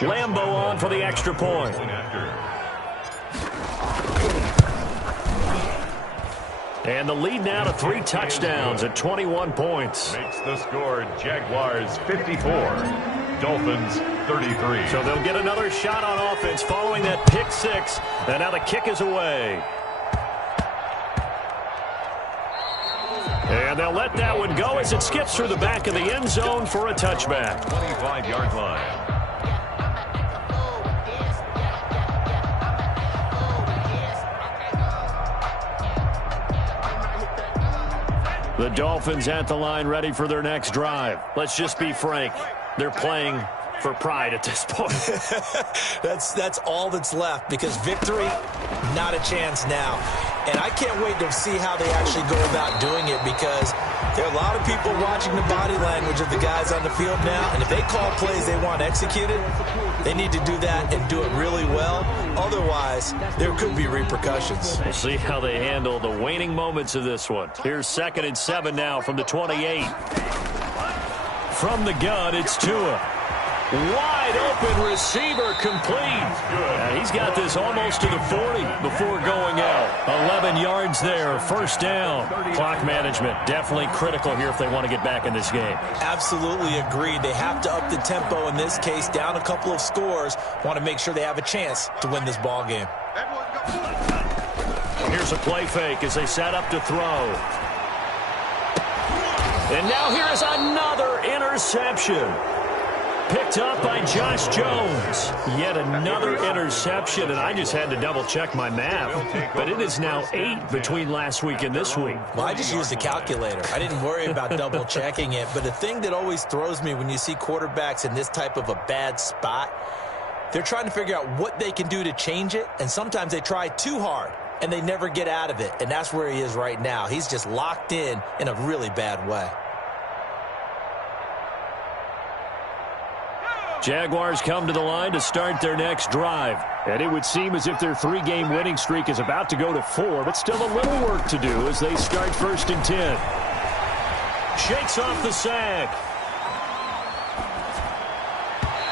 Lambo on for the extra point. And the lead now to 3 touchdowns at 21 points. Makes the score Jaguars 54, Dolphins 33. So they'll get another shot on offense following that pick 6. And now the kick is away. And they'll let that one go as it skips through the back of the end zone for a touchback. 25-yard line. The Dolphins at the line ready for their next drive. Let's just be frank. They're playing for pride at this point. That's all that's left, because victory, not a chance now. And I can't wait to see how they actually go about doing it, because there are a lot of people watching the body language of the guys on the field now, and if they call plays they want executed, they need to do that and do it really well. Otherwise, there could be repercussions. We'll see how they handle the waning moments of this one. Here's 2nd and 7 now from the 28. From the gun, it's Tua. Wide open receiver complete. He's got this almost to the 40 before going out. 11 yards there, first down. Clock management definitely critical here if they want to get back in this game. Absolutely agreed. They have to up the tempo in this case, down a couple of scores. Want to make sure they have a chance to win this ball game. Here's a play fake as they set up to throw. And now here's another interception. Picked up by Josh Jones. Yet another interception, and I just had to double-check my math. But it is now 8 between last week and this week. Well, I just used a calculator. I didn't worry about double-checking it. But the thing that always throws me when you see quarterbacks in this type of a bad spot, they're trying to figure out what they can do to change it, and sometimes they try too hard, and they never get out of it. And that's where he is right now. He's just locked in a really bad way. Jaguars come to the line to start their next drive. And it would seem as if their 3-game winning streak is about to go to 4, but still a little work to do as they start 1st and 10. Shakes off the sack.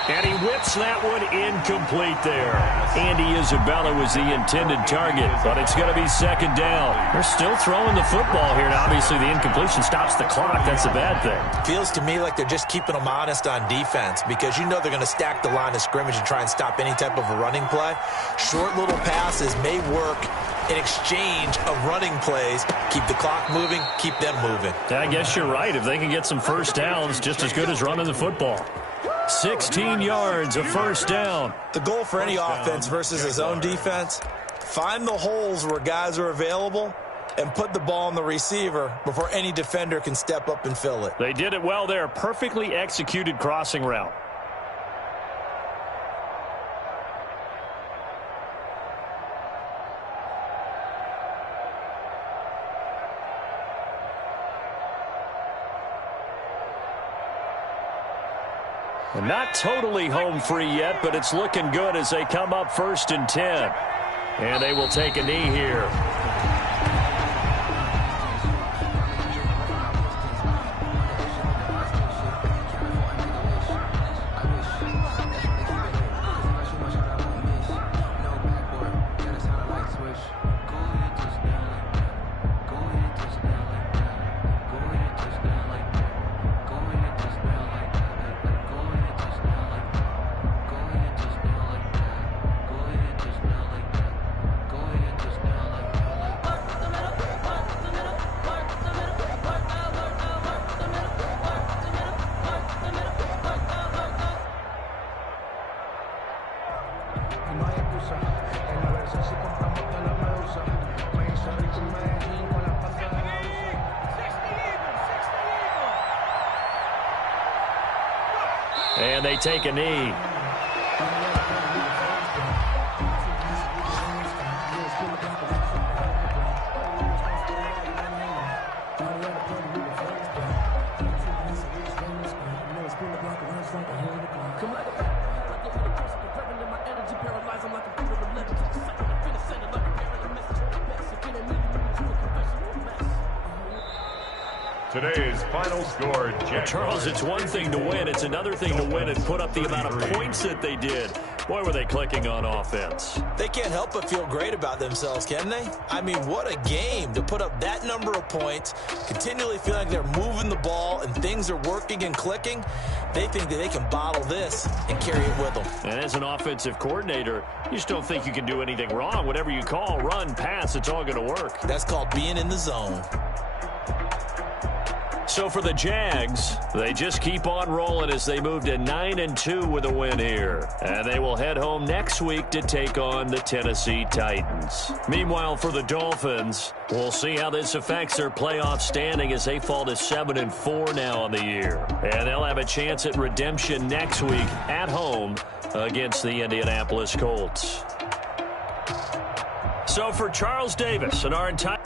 And he whips that one incomplete there. Andy Isabella was the intended target, but it's going to be 2nd down. They're still throwing the football here, and obviously the incompletion stops the clock. That's a bad thing. Feels to me like they're just keeping them honest on defense because you know they're going to stack the line of scrimmage and try and stop any type of a running play. Short little passes may work in exchange of running plays. Keep the clock moving, keep them moving. I guess you're right. If they can get some first downs, just as good as running the football. 16 yards, a first down. The goal for any offense versus his own defense, find the holes where guys are available and put the ball on the receiver before any defender can step up and fill it. They did it well there. Perfectly executed crossing route. Not totally home free yet, but it's looking good as they come up 1st and 10. And they will take a knee here. And they take a knee. Today's final score, Charles, it's one thing to win. It's another thing to win and put up the amount of points that they did. Boy, were they clicking on offense. They can't help but feel great about themselves, can they? I mean, what a game to put up that number of points, continually feeling like they're moving the ball and things are working and clicking. They think that they can bottle this and carry it with them. And as an offensive coordinator, you just don't think you can do anything wrong. Whatever you call, run, pass, it's all going to work. That's called being in the zone. So for the Jags, they just keep on rolling as they move to 9-2 with a win here. And they will head home next week to take on the Tennessee Titans. Meanwhile, for the Dolphins, we'll see how this affects their playoff standing as they fall to 7-4 now on the year. And they'll have a chance at redemption next week at home against the Indianapolis Colts. So for Charles Davis and our entire